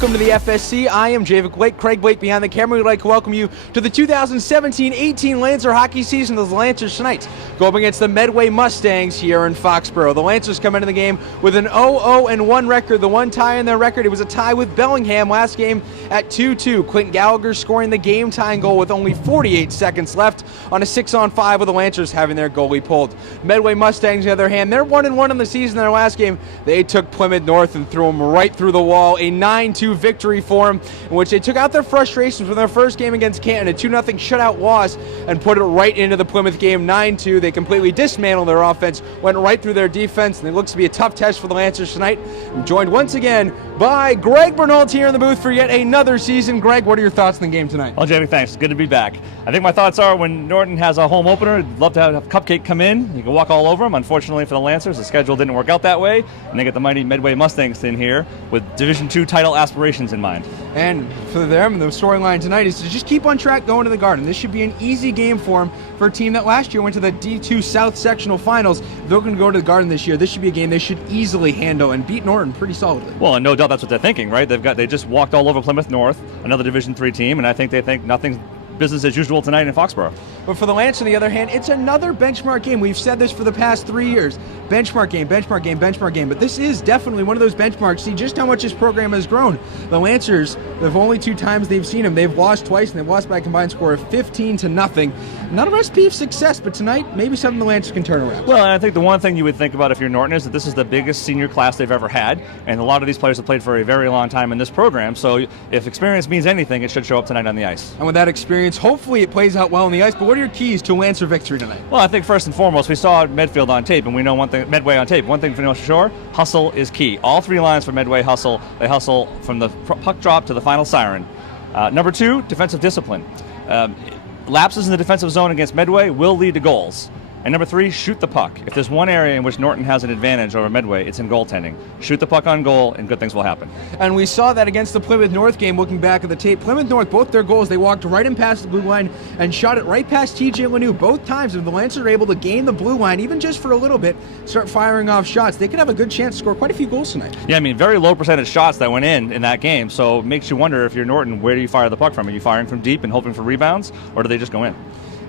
welcome to the FSC. I am Javic Blake, Craig Blake behind the camera. We'd like to welcome you to the 2017-18 Lancer hockey season. The Lancers tonight go up against the Medway Mustangs here in Foxborough. The Lancers come into the game with an 0-1 record. The one tie in their record, it was a tie with Bellingham last game at 2-2. Clint Gallagher scoring the game-tying goal with only 48 seconds left on a 6-on-5 with the Lancers having their goalie pulled. Medway Mustangs, on the other hand, they're 1-1 in the season. Their last game, they took Plymouth North and threw them right through the wall. A 9-2 victory for them, in which they took out their frustrations from their first game against Canton, a 2-0 shutout loss, and put it right into the Plymouth game, 9-2. They completely dismantled their offense, went right through their defense, and it looks to be a tough test for the Lancers tonight. I'm joined once again by Greg Bernault here in the booth for yet another season. Greg, what are your thoughts on the game tonight? Well, Jamie, thanks. Good to be back. I think my thoughts are when Norton has a home opener, I'd love to have Cupcake come in. You can walk all over him. Unfortunately for the Lancers, the schedule didn't work out that way, and they get the mighty Medway Mustangs in here with Division II title aspirations in mind. And for them, the storyline tonight is to just keep on track going to the Garden. This should be an easy game for them for a team that last year went to the D2 South Sectional Finals. If they're going to go to the Garden this year, this should be a game they should easily handle and beat Norton pretty solidly. Well, and no doubt that's what they're thinking, right? They just walked all over Plymouth North, another Division III team, and I think they think nothing's business as usual tonight in Foxborough. But for the Lance, on the other hand, it's another benchmark game. We've said this for the past 3 years. Benchmark game, benchmark game, benchmark game. But this is definitely one of those benchmarks. See just how much this program has grown. The Lancers, the only 2 times they've seen them, they've lost twice, and they've lost by a combined score of 15-0. Not a recipe of success, but tonight, maybe something the Lancers can turn around. Well, and I think the one thing you would think about if you're Norton is that this is the biggest senior class they've ever had, and a lot of these players have played for a very long time in this program, so if experience means anything, it should show up tonight on the ice. And with that experience, hopefully it plays out well on the ice, but what are your keys to a Lancer victory tonight? Well, I think first and foremost, we saw Medfield on tape, and we know one thing, Medway on tape. One thing for sure, hustle is key. All 3 lines for Medway hustle. They hustle from the puck drop to the final siren. Number 2, defensive discipline. Lapses in the defensive zone against Medway will lead to goals. And number 3, shoot the puck. If there's one area in which Norton has an advantage over Medway, it's in goaltending. Shoot the puck on goal, and good things will happen. And we saw that against the Plymouth North game, looking back at the tape. Plymouth North, both their goals, they walked right in past the blue line and shot it right past TJ Lanoux. Both times, if the Lancers are able to gain the blue line, even just for a little bit, start firing off shots, they could have a good chance to score quite a few goals tonight. Yeah, I mean, very low percentage shots that went in that game, so it makes you wonder if you're Norton, where do you fire the puck from? Are you firing from deep and hoping for rebounds, or do they just go in?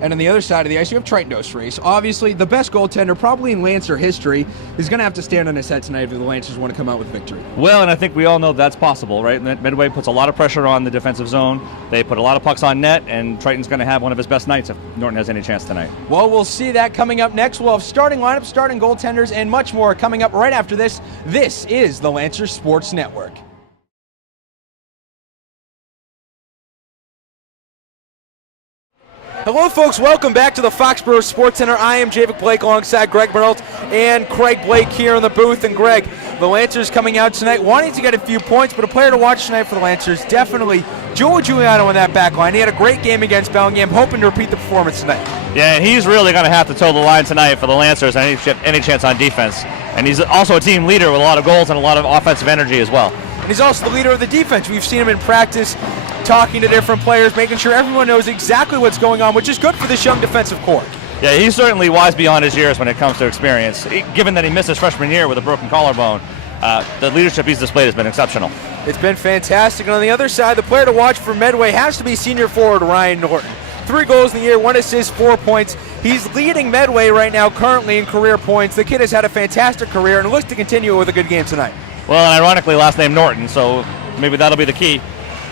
And on the other side of the ice, you have Triton Dose Race. Obviously, the best goaltender, probably in Lancer history, is going to have to stand on his head tonight if the Lancers want to come out with victory. Well, and I think we all know that's possible, right? Medway puts a lot of pressure on the defensive zone. They put a lot of pucks on net, and Triton's going to have one of his best nights if Norton has any chance tonight. Well, we'll see that coming up next. We'll have starting lineups, starting goaltenders, and much more coming up right after this. This is the Lancer Sports Network. Hello, folks. Welcome back to the Foxborough Sports Center. I am Javic Blake alongside Greg Bernault and Craig Blake here in the booth. And Greg, the Lancers coming out tonight wanting to get a few points, but a player to watch tonight for the Lancers, definitely Joel Giuliano in that back line. He had a great game against Bellingham, hoping to repeat the performance tonight. Yeah, he's really going to have to toe the line tonight for the Lancers any chance on defense. And he's also a team leader with a lot of goals and a lot of offensive energy as well. And he's also the leader of the defense. We've seen him in practice talking to different players, making sure everyone knows exactly what's going on, which is good for this young defensive core. Yeah, he's certainly wise beyond his years when it comes to experience. Given that he missed his freshman year with a broken collarbone, the leadership he's displayed has been exceptional. It's been fantastic. And on the other side, the player to watch for Medway has to be senior forward Ryan Norton. 3 goals in the year, 1 assist, 4 points. He's leading Medway right now currently in career points. The kid has had a fantastic career and looks to continue it with a good game tonight. Well, and ironically, last name Norton, so maybe that'll be the key.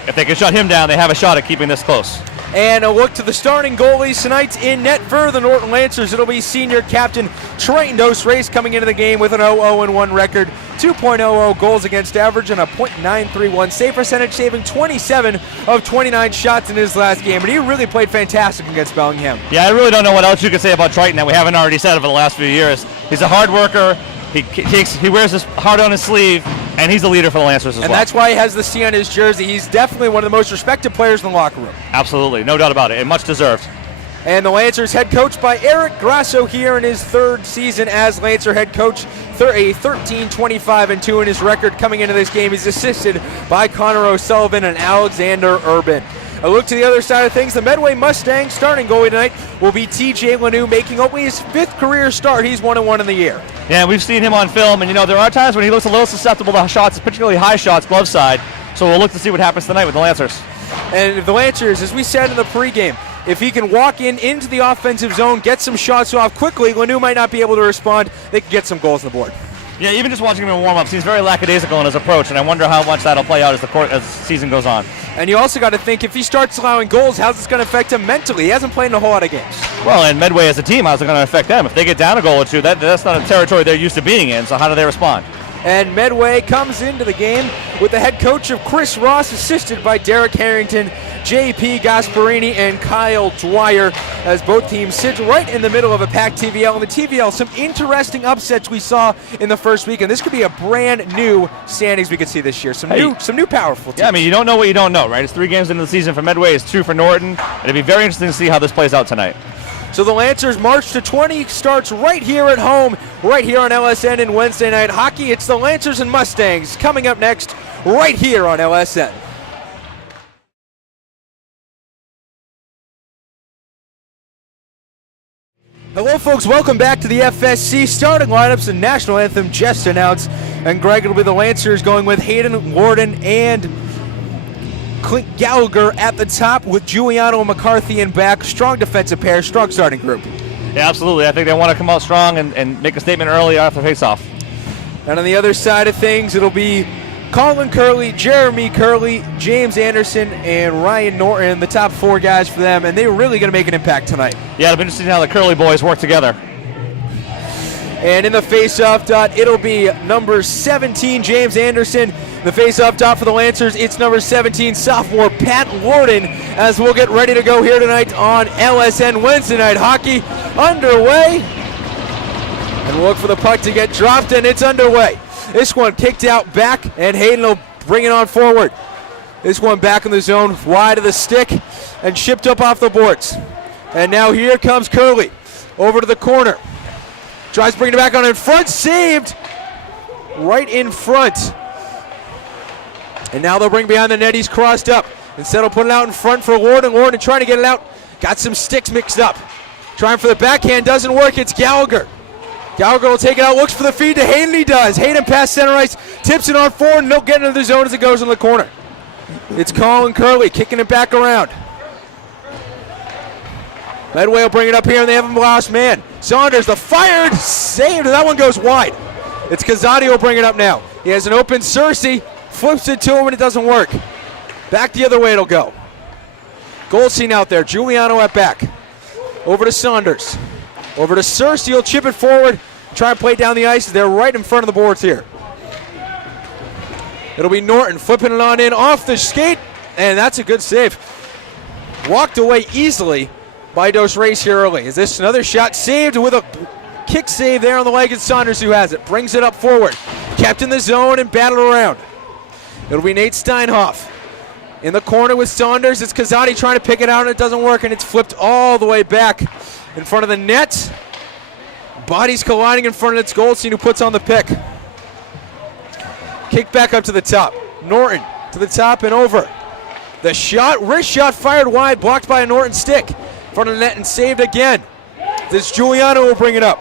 If they can shut him down, they have a shot at keeping this close. And a look to the starting goalies tonight. In net for the Norton Lancers, it'll be senior captain Triton Dose Race coming into the game with an 0-1 record, 2.00 goals against average, and a .931 save percentage, saving 27 of 29 shots in his last game. And he really played fantastic against Bellingham. Yeah, I really don't know what else you could say about Triton that we haven't already said over the last few years. He's a hard worker. He wears his heart on his sleeve, and he's the leader for the Lancers as well. And that's why he has the C on his jersey. He's definitely one of the most respected players in the locker room. Absolutely, no doubt about it, and much deserved. And the Lancers head coached by Eric Grasso here in his 3rd season as Lancer head coach. A 13-25-2 in his record coming into this game. He's assisted by Connor O'Sullivan and Alexander Urban. A look to the other side of things, the Medway Mustangs starting goalie tonight will be TJ Lanoux, making only his 5th career start. He's 1-1 in the year. Yeah, we've seen him on film, and there are times when he looks a little susceptible to shots, particularly high shots, glove side. So we'll look to see what happens tonight with the Lancers. And the Lancers, as we said in the pregame, if he can walk into the offensive zone, get some shots off quickly, Lanu might not be able to respond. They can get some goals on the board. Yeah, even just watching him in warm-ups, he's very lackadaisical in his approach, and I wonder how much that'll play out as the season goes on. And you also got to think, if he starts allowing goals, how's this going to affect him mentally? He hasn't played in a whole lot of games. Well, and Medway as a team, how's it going to affect them? If they get down a goal or two, that's not a territory they're used to being in, so how do they respond? And Medway comes into the game with the head coach of Chris Ross, assisted by Derek Harrington, J.P. Gasparini, and Kyle Dwyer, as both teams sit right in the middle of a packed TVL. And the TVL, some interesting upsets we saw in the first week, and this could be a brand new standings we could see this year. Some new powerful teams. Yeah, I mean, you don't know what you don't know, right? It's 3 games into the season for Medway, it's 2 for Norton. It'll be very interesting to see how this plays out tonight. So the Lancers March to 20 starts right here at home, right here on LSN in Wednesday Night Hockey. It's the Lancers and Mustangs coming up next, right here on LSN. Hello folks, welcome back to the FSC. Starting lineups and national anthem just announced. And Greg, it'll be the Lancers going with Hayden, Warden, and Clint Gallagher at the top with Giuliano and McCarthy in back. Strong defensive pair, strong starting group. Yeah, absolutely. I think they want to come out strong and make a statement early after face-off. And on the other side of things, it'll be Colin Curley, Jeremy Curley, James Anderson, and Ryan Norton, the top 4 guys for them, and they're really going to make an impact tonight. Yeah, it'll be interesting how the Curley boys work together. And in the face-off dot, it'll be number 17, James Anderson. The face-off dot for the Lancers, it's number 17, sophomore Pat Lorden, as we'll get ready to go here tonight on LSN Wednesday Night Hockey. Underway. And we'll look for the puck to get dropped, and it's underway. This one kicked out back, and Hayden will bring it on forward. This one back in the zone, wide of the stick, and shipped up off the boards. And now here comes Curley, over to the corner. Tries to bring it back on in front, saved right in front. And now they'll bring behind the net, he's crossed up. Instead he'll put it out in front for Lorden. Lorden trying to get it out, got some sticks mixed up. Trying for the backhand, doesn't work, it's Gallagher. Gallagher will take it out, looks for the feed to Hayden, he does. Hayden past center ice, tips it on forward, and they'll get into the zone as it goes in the corner. It's Colin Curley kicking it back around. Medway will bring it up here, and they have a last man. Saunders, the fired, saved, and that one goes wide. It's Kazadi who will bring it up now. He has an open Cersei, flips it to him, and it doesn't work. Back the other way it'll go. Goldstein out there, Giuliano at back. Over to Saunders. Over to Cersei, he'll chip it forward, try and play down the ice. They're right in front of the boards here. It'll be Norton flipping it on in off the skate, and that's a good save. Walked away easily by Dos Reis here early. Is this another shot saved with a kick save there on the leg? It's Saunders who has it. Brings it up forward. Kept in the zone and battled around. It'll be Nate Steinhoff. In the corner with Saunders, it's Kazadi trying to pick it out and it doesn't work, and it's flipped all the way back in front of the net. Bodies colliding in front of it's Goldstein who puts on the pick. Kick back up to the top. Norton to the top and over. The shot, wrist shot fired wide, blocked by a Norton stick. In front of the net and saved again. This Giuliano will bring it up.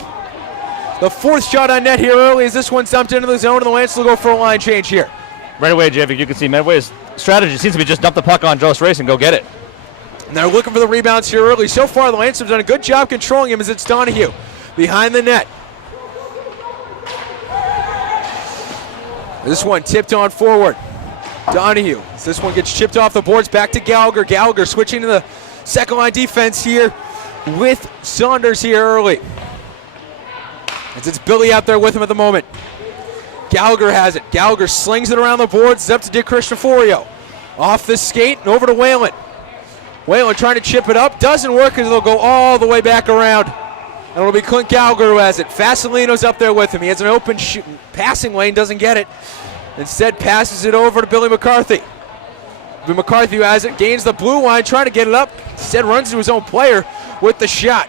The 4th shot on net here early as this one's dumped into the zone, and the Lancers will go for a line change here. Right away, Javik, you can see Medway's strategy seems to be just dump the puck on Dos Reis and go get it. And they're looking for the rebounds here early. So far, the Lancers have done a good job controlling him as it's Donahue behind the net. This one tipped on forward. Donahue. As this one gets chipped off the boards, back to Gallagher. Gallagher switching to the second line defense here with Saunders here early. As it's Billy out there with him at the moment. Gallagher has it. Gallagher slings it around the boards. It's up to Dick Cristoforio. Off the skate and over to Whalen. Whalen trying to chip it up. Doesn't work because it'll go all the way back around. And it'll be Clint Gallagher who has it. Fasolino's up there with him. He has an open passing lane, doesn't get it. Instead passes it over to Billy McCarthy. Billy McCarthy who has it, gains the blue line, trying to get it up. Instead runs into his own player with the shot.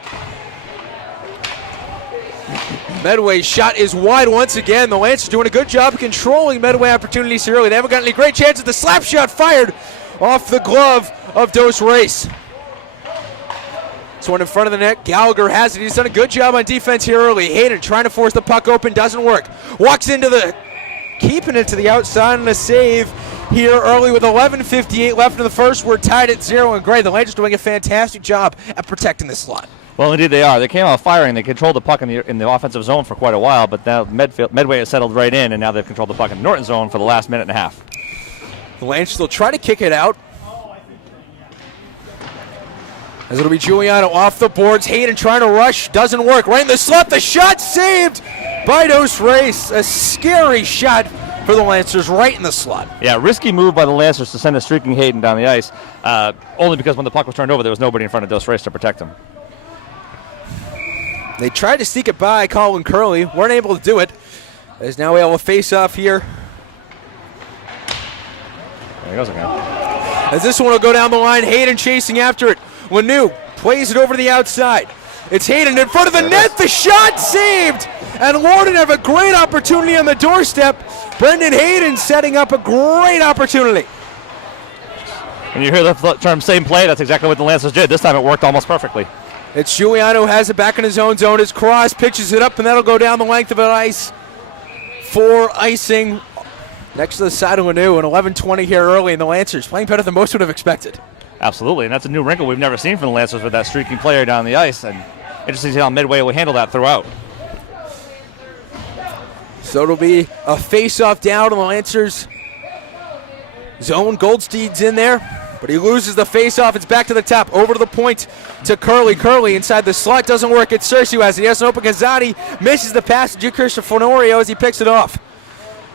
Medway's shot is wide once again. The Lancers doing a good job of controlling Medway opportunities here early. They haven't gotten any great chances. The slap shot fired off the glove of Dos Reis. This one in front of the net. Gallagher has it. He's done a good job on defense here early. Hayden trying to force the puck open. Doesn't work. Walks into the... keeping it to the outside and a save here early with 11:58 left in the first. We're tied at 0-0. The Lancers doing a fantastic job at protecting this slot. Well, indeed they are. They came out firing. They controlled the puck in the offensive zone for quite a while, but now Medway has settled right in, and now they've controlled the puck in the Norton zone for the last minute and a half. The Lancers will try to kick it out. As it'll be Giuliano off the boards. Hayden trying to rush. Doesn't work. Right in the slot. The shot saved by Dos Reis. A scary shot for the Lancers right in the slot. Yeah, risky move by the Lancers to send a streaking Hayden down the ice, only because when the puck was turned over, there was nobody in front of Dos Reis to protect him. They tried to sneak it by Colin Curley. Weren't able to do it. As now we have a face-off here. There he goes again. As this one will go down the line. Hayden chasing after it. Lanu plays it over to the outside. It's Hayden in front of the net. The shot saved. And Norton have a great opportunity on the doorstep. Brendan Hayden setting up a great opportunity. When you hear the term same play, that's exactly what the Lancers did. This time it worked almost perfectly. It's Giuliano has it back in his own zone. His cross pitches it up, and that'll go down the length of the ice for icing next to the side of Lanu. And 11:20 here early, and the Lancers playing better than most would have expected. Absolutely, and that's a new wrinkle we've never seen from the Lancers with that streaking player down the ice, and interesting to see how Medway will handle that throughout. So it'll be a face-off down on the Lancers zone. Goldstein's in there, but he loses the face-off. It's back to the top, over to the point to Curley. Curley inside the slot, doesn't work. It's Cersei who has it. He has an open Gazzatti, misses the pass to Christopher Fonorio as he picks it off.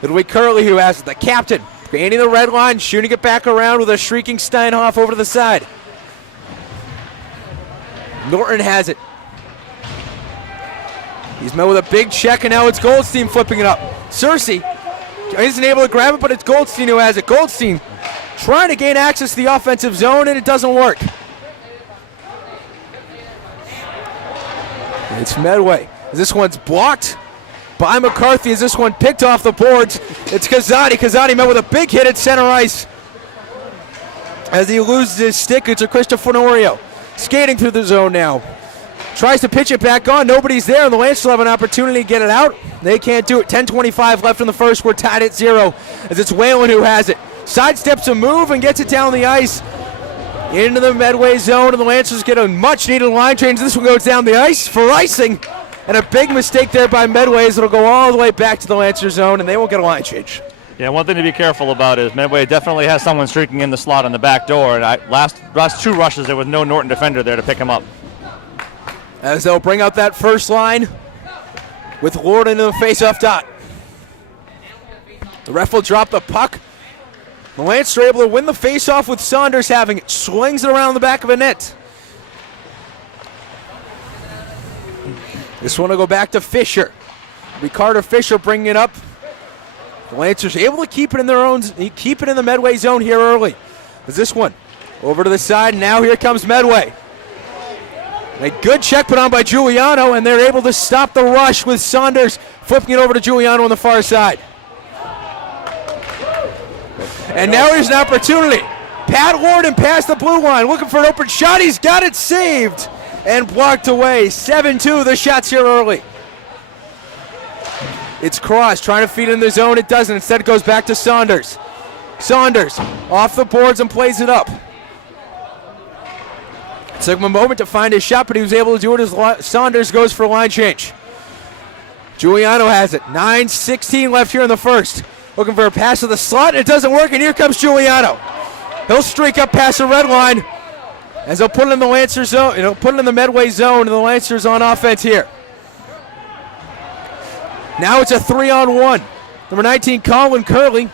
It'll be Curley who has it, the captain. Gaining the red line, shooting it back around with a shrieking Steinhoff over to the side. Norton has it. He's met with a big check, and now it's Goldstein flipping it up. Cersei isn't able to grab it, but it's Goldstein who has it. Goldstein trying to gain access to the offensive zone, and it doesn't work. It's Medway. This one's blocked by McCarthy. Is this one picked off the boards? It's Gazzatti. Gazzatti met with a big hit at center ice. As he loses his stick, it's a Christopher Fonorio. Skating through the zone now. Tries to pitch it back on. Nobody's there, and the Lancers will have an opportunity to get it out. They can't do it. 10:25 left in the first. We're tied at 0 as it's Whalen who has it. Sidesteps a move and gets it down the ice into the Medway zone, and the Lancers get a much-needed line change. This one goes down the ice for icing. And a big mistake there by Medway as it'll go all the way back to the Lancer zone, and they won't get a line change. Yeah, one thing to be careful about is Medway definitely has someone streaking in the slot on the back door, and last two rushes there was no Norton defender there to pick him up. As they'll bring out that first line with Lord into the face-off dot. The ref will drop the puck. The Lancers are able to win the face-off with Saunders having it. Swings it around the back of a net. This one will go back to Fisher. It'll be Carter Fisher bringing it up. The Lancers able to keep it in their own, keep it in the Medway zone here early. As this one over to the side, and now here comes Medway. A good check put on by Giuliano, and they're able to stop the rush with Saunders flipping it over to Giuliano on the far side. And now here's an opportunity. Pat Warden past the blue line, looking for an open shot. He's got it saved and blocked away. 7-2, the shots here early. It's Cross trying to feed in the zone. It doesn't. Instead, it goes back to Saunders. Saunders off the boards and plays it up. It took him a moment to find his shot, but he was able to do it as Saunders goes for a line change. Giuliano has it. 9:16 left here in the first. Looking for a pass to the slot. It doesn't work, and here comes Giuliano. He'll streak up past the red line as they'll put it in the Lancer zone. Put it in the Medway zone, and the Lancers on offense here. Now it's a 3-on-1. Number 19, Colin Curley,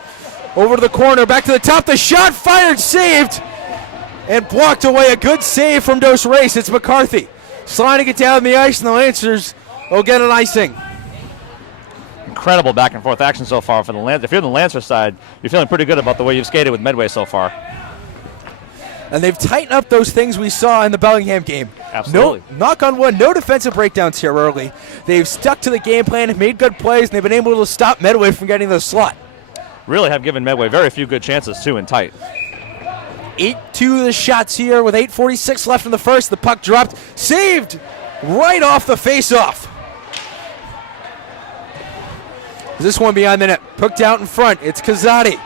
over to the corner, back to the top. The shot fired, saved, and blocked away. A good save from Dos Reis. It's McCarthy sliding it down the ice, and the Lancers will get an icing. Incredible back and forth action so far for the Lancers. If you're on the Lancer side, you're feeling pretty good about the way you've skated with Medway so far. And they've tightened up those things we saw in the Bellingham game. Absolutely. No, knock on wood, no defensive breakdowns here early. They've stuck to the game plan, have made good plays, and they've been able to stop Medway from getting the slot. Really have given Medway very few good chances, too, in tight. 8-2 the shots here with 8:46 left in the first. The puck dropped, saved right off the face-off. This one behind the net, hooked out in front. It's Gazzatti.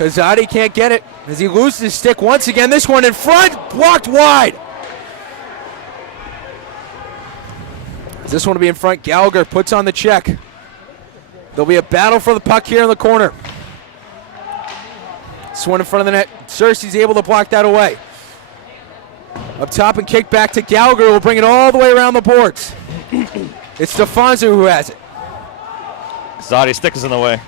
Kazadi can't get it as he loses his stick once again. This one in front, blocked wide. This one will be in front. Gallagher puts on the check. There'll be a battle for the puck here in the corner. This one in front of the net. Cersei's able to block that away. Up top and kick back to Gallagher, who will bring it all the way around the boards. It's DeFonso who has it. Zadi's stick is in the way.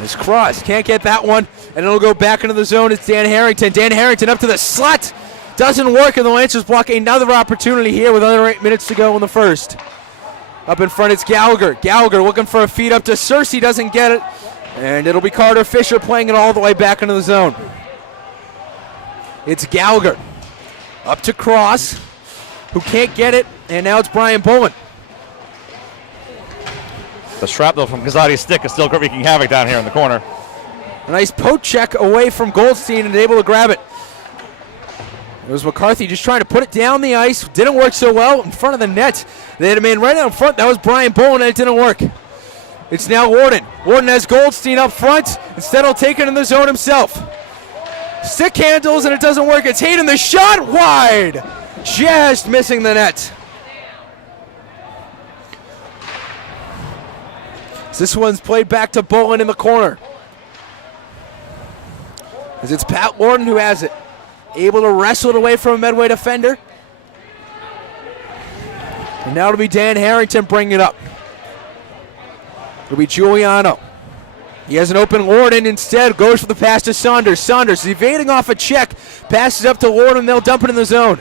This cross, can't get that one, and it'll go back into the zone. It's Dan Harrington. Dan Harrington up to the slot. Doesn't work, and the Lancers block another opportunity here with under 8 minutes to go in the first. Up in front, it's Gallagher. Gallagher looking for a feed up to Cersei, doesn't get it. And it'll be Carter Fisher playing it all the way back into the zone. It's Gallagher. Up to Cross, who can't get it, and now it's Brian Bowen. The shrapnel from Kazadi's stick is still wreaking havoc down here in the corner. A nice poke check away from Goldstein and able to grab it. It was McCarthy just trying to put it down the ice. Didn't work so well in front of the net. They had a man right out in front. That was Brian Bowen, and it didn't work. It's now Warden. Warden has Goldstein up front. Instead, he'll take it in the zone himself. Stick handles, and it doesn't work. It's Hayden, the shot wide. Just missing the net. This one's played back to Bowen in the corner. As it's Pat Warden who has it. Able to wrestle it away from a Medway defender. And now it'll be Dan Harrington bringing it up. It'll be Giuliano. He has an open Warden instead. Goes for the pass to Saunders. Saunders is evading off a check. Passes up to Warden. They'll dump it in the zone.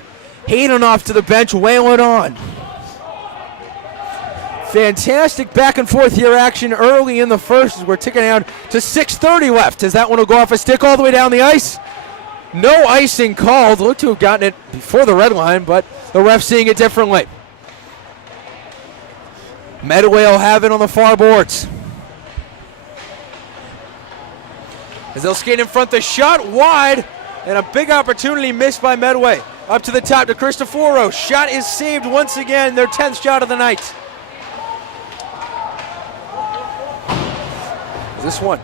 Hayden off to the bench. Wailing on. Fantastic back and forth here action early in the first as we're ticking down to 6:30 left. As that one will go off a stick all the way down the ice. No icing called. Looked to have gotten it before the red line, but the ref's seeing it differently. Medway will have it on the far boards. As they'll skate in front, the shot wide, and a big opportunity missed by Medway. Up to the top to Cristoforo. Shot is saved once again, their 10th shot of the night. This one,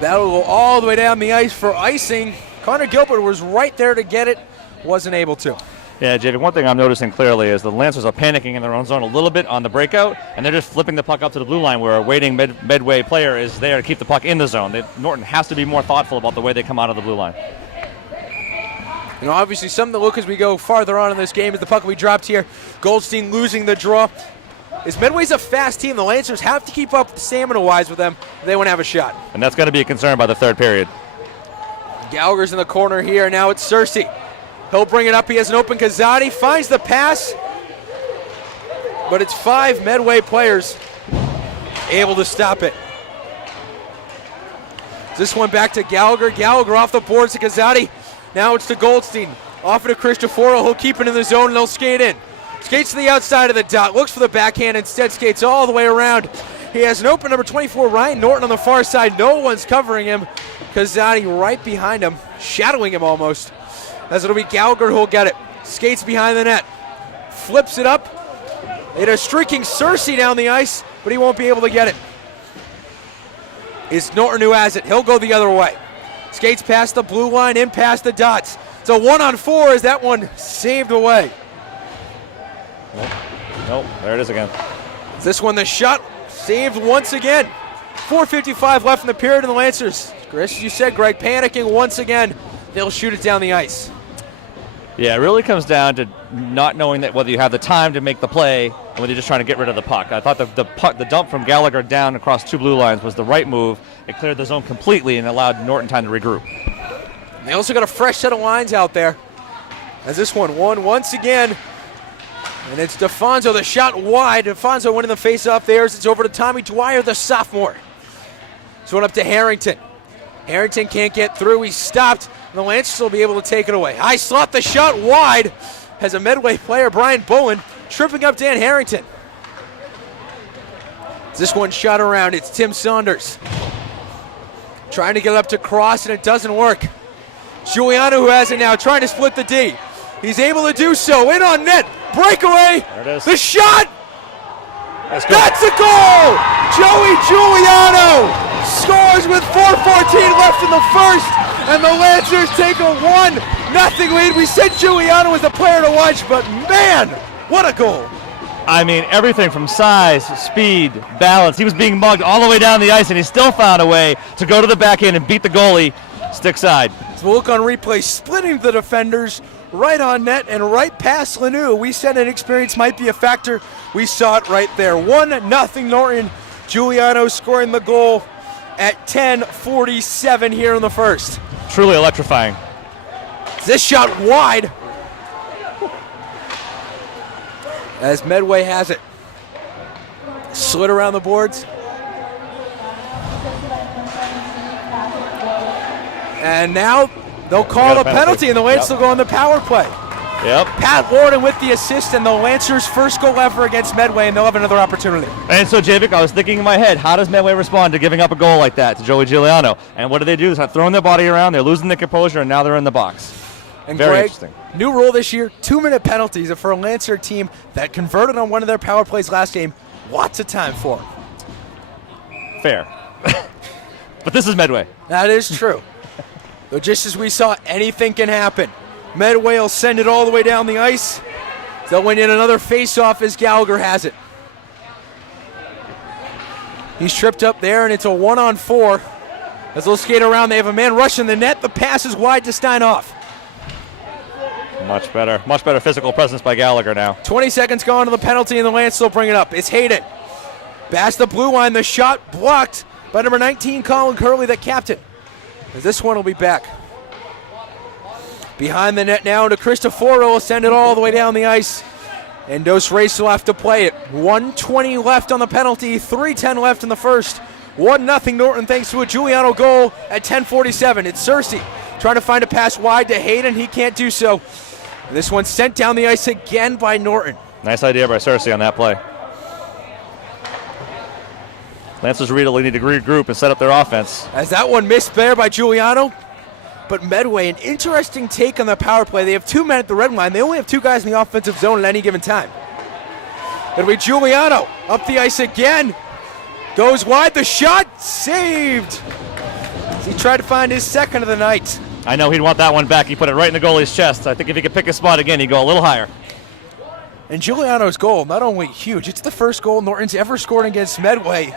that'll go all the way down the ice for icing. Connor Gilbert was right there to get it, wasn't able to. Yeah, JV, one thing I'm noticing clearly is the Lancers are panicking in their own zone a little bit on the breakout, and they're just flipping the puck up to the blue line where a waiting Medway player is there to keep the puck in the zone. Norton has to be more thoughtful about the way they come out of the blue line. You know, obviously something to look as we go farther on in this game is the puck will be dropped here. Goldstein losing the draw. As Medway's a fast team, the Lancers have to keep up stamina-wise with them if they want to have a shot. And that's going to be a concern by the third period. Gallagher's in the corner here. Now it's Cersei. He'll bring it up. He has an open Kazadi. Finds the pass. But it's 5 Medway players able to stop it. This one back to Gallagher. Gallagher off the boards to Kazadi. Now it's to Goldstein. Off it to Cristoforo. He'll keep it in the zone and they'll skate in. Skates to the outside of the dot. Looks for the backhand. Instead skates all the way around. He has an open number 24, Ryan Norton on the far side. No one's covering him. Kazadi right behind him, shadowing him almost. As it'll be Gallagher who'll get it. Skates behind the net. Flips it up. It is streaking Cersei down the ice, but he won't be able to get it. It's Norton who has it. He'll go the other way. Skates past the blue line, in past the dots. It's a 1-on-4 as that one saved away. Nope, there it is again. This one, the shot saved once again. 4:55 left in the period, and the Lancers, Chris, you said, Greg, panicking once again. They'll shoot it down the ice. Yeah, it really comes down to not knowing that whether you have the time to make the play and whether you're just trying to get rid of the puck. I thought the dump from Gallagher down across 2 blue lines was the right move. It cleared the zone completely and allowed Norton time to regroup. They also got a fresh set of lines out there. As this one won once again. And it's DeFonso, the shot wide. DeFonso winning the face-off there. It's over to Tommy Dwyer, the sophomore. This one up to Harrington. Harrington can't get through. He's stopped. And the Lancers will be able to take it away. High slot, the shot wide. Has a Medway player, Brian Bowen, tripping up Dan Harrington. This one shot around. It's Tim Saunders. Trying to get it up to Cross, and it doesn't work. Giuliano who has it now, trying to split the D. He's able to do so. In on net. Breakaway. There it is. The shot. That's a goal! Joey Giuliano scores with 4:14 left in the first, and the Lancers take a 1-0 lead. We said Giuliano was the player to watch, but man, what a goal! I mean, everything from size, speed, balance. He was being mugged all the way down the ice, and he still found a way to go to the backhand and beat the goalie stick side. So we'll look on replay, splitting the defenders right on net and right past Lanoux. We said inexperience might be a factor. We saw it right there. 1-0 Norton. Giuliano scoring the goal at 10:47 here in the first. Truly electrifying. This shot wide. As Medway has it. Slid around the boards. And now they'll call a penalty, and the Lancers will go on the power play. Yep. Pat Norton with the assist, and the Lancers' first goal ever against Medway, and they'll have another opportunity. And so, Javik, I was thinking in my head, how does Medway respond to giving up a goal like that to Joey Giuliano? And what do? They start throwing their body around, they're losing their composure, and now they're in the box. And Very Greg, interesting. New rule this year, 2-minute penalties. And for a Lancer team that converted on one of their power plays last game, lots of time for them. Fair. But this is Medway. That is true. Though just as we saw, anything can happen. Medway will send it all the way down the ice. They'll win in another face-off as Gallagher has it. He's tripped up there, and it's a 1-on-4. As they'll skate around, they have a man rushing the net. The pass is wide to Steinhoff. Much better physical presence by Gallagher now. 20 seconds gone to the penalty, and the Lance will bring it up. It's Hayden. Past the blue line, the shot blocked by number 19, Colin Curley, the captain. As this one will be back. Behind the net now to Cristoforo, will send it all the way down the ice. And Dos Reis will have to play it. 1:20 left on the penalty, 3:10 left in the first. 1-0 Norton thanks to a Giuliano goal at 10:47. It's Cersei trying to find a pass wide to Hayden. He can't do so. And this one sent down the ice again by Norton. Nice idea by Cersei on that play. Lancers really need to regroup and set up their offense. As that one missed there by Giuliano. But Medway, an interesting take on the power play. They have 2 men at the red line. They only have 2 guys in the offensive zone at any given time. It'll be Giuliano up the ice again. Goes wide, the shot saved. He tried to find his second of the night. I know he'd want that one back. He put it right in the goalie's chest. I think if he could pick a spot again, he'd go a little higher. And Giuliano's goal, not only huge, it's the first goal Norton's ever scored against Medway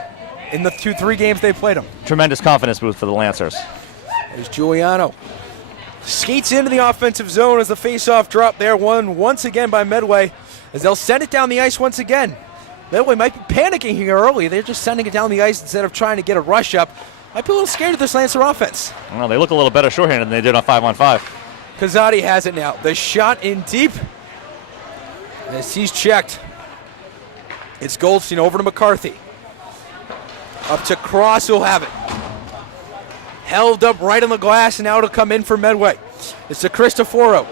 in the 2-3 games they played him. Tremendous confidence boost for the Lancers. There's Giuliano. Skates into the offensive zone as the faceoff drop there, won once again by Medway, as they'll send it down the ice once again. Medway might be panicking here early. They're just sending it down the ice instead of trying to get a rush up. Might be a little scared of this Lancer offense. Well, they look a little better shorthanded than they did on 5-on-5. Kazadi has it now. The shot in deep. As he's checked. It's Goldstein over to McCarthy. Up to Cross, who'll have it. Held up right on the glass, and now it'll come in for Medway. It's to Cristoforo.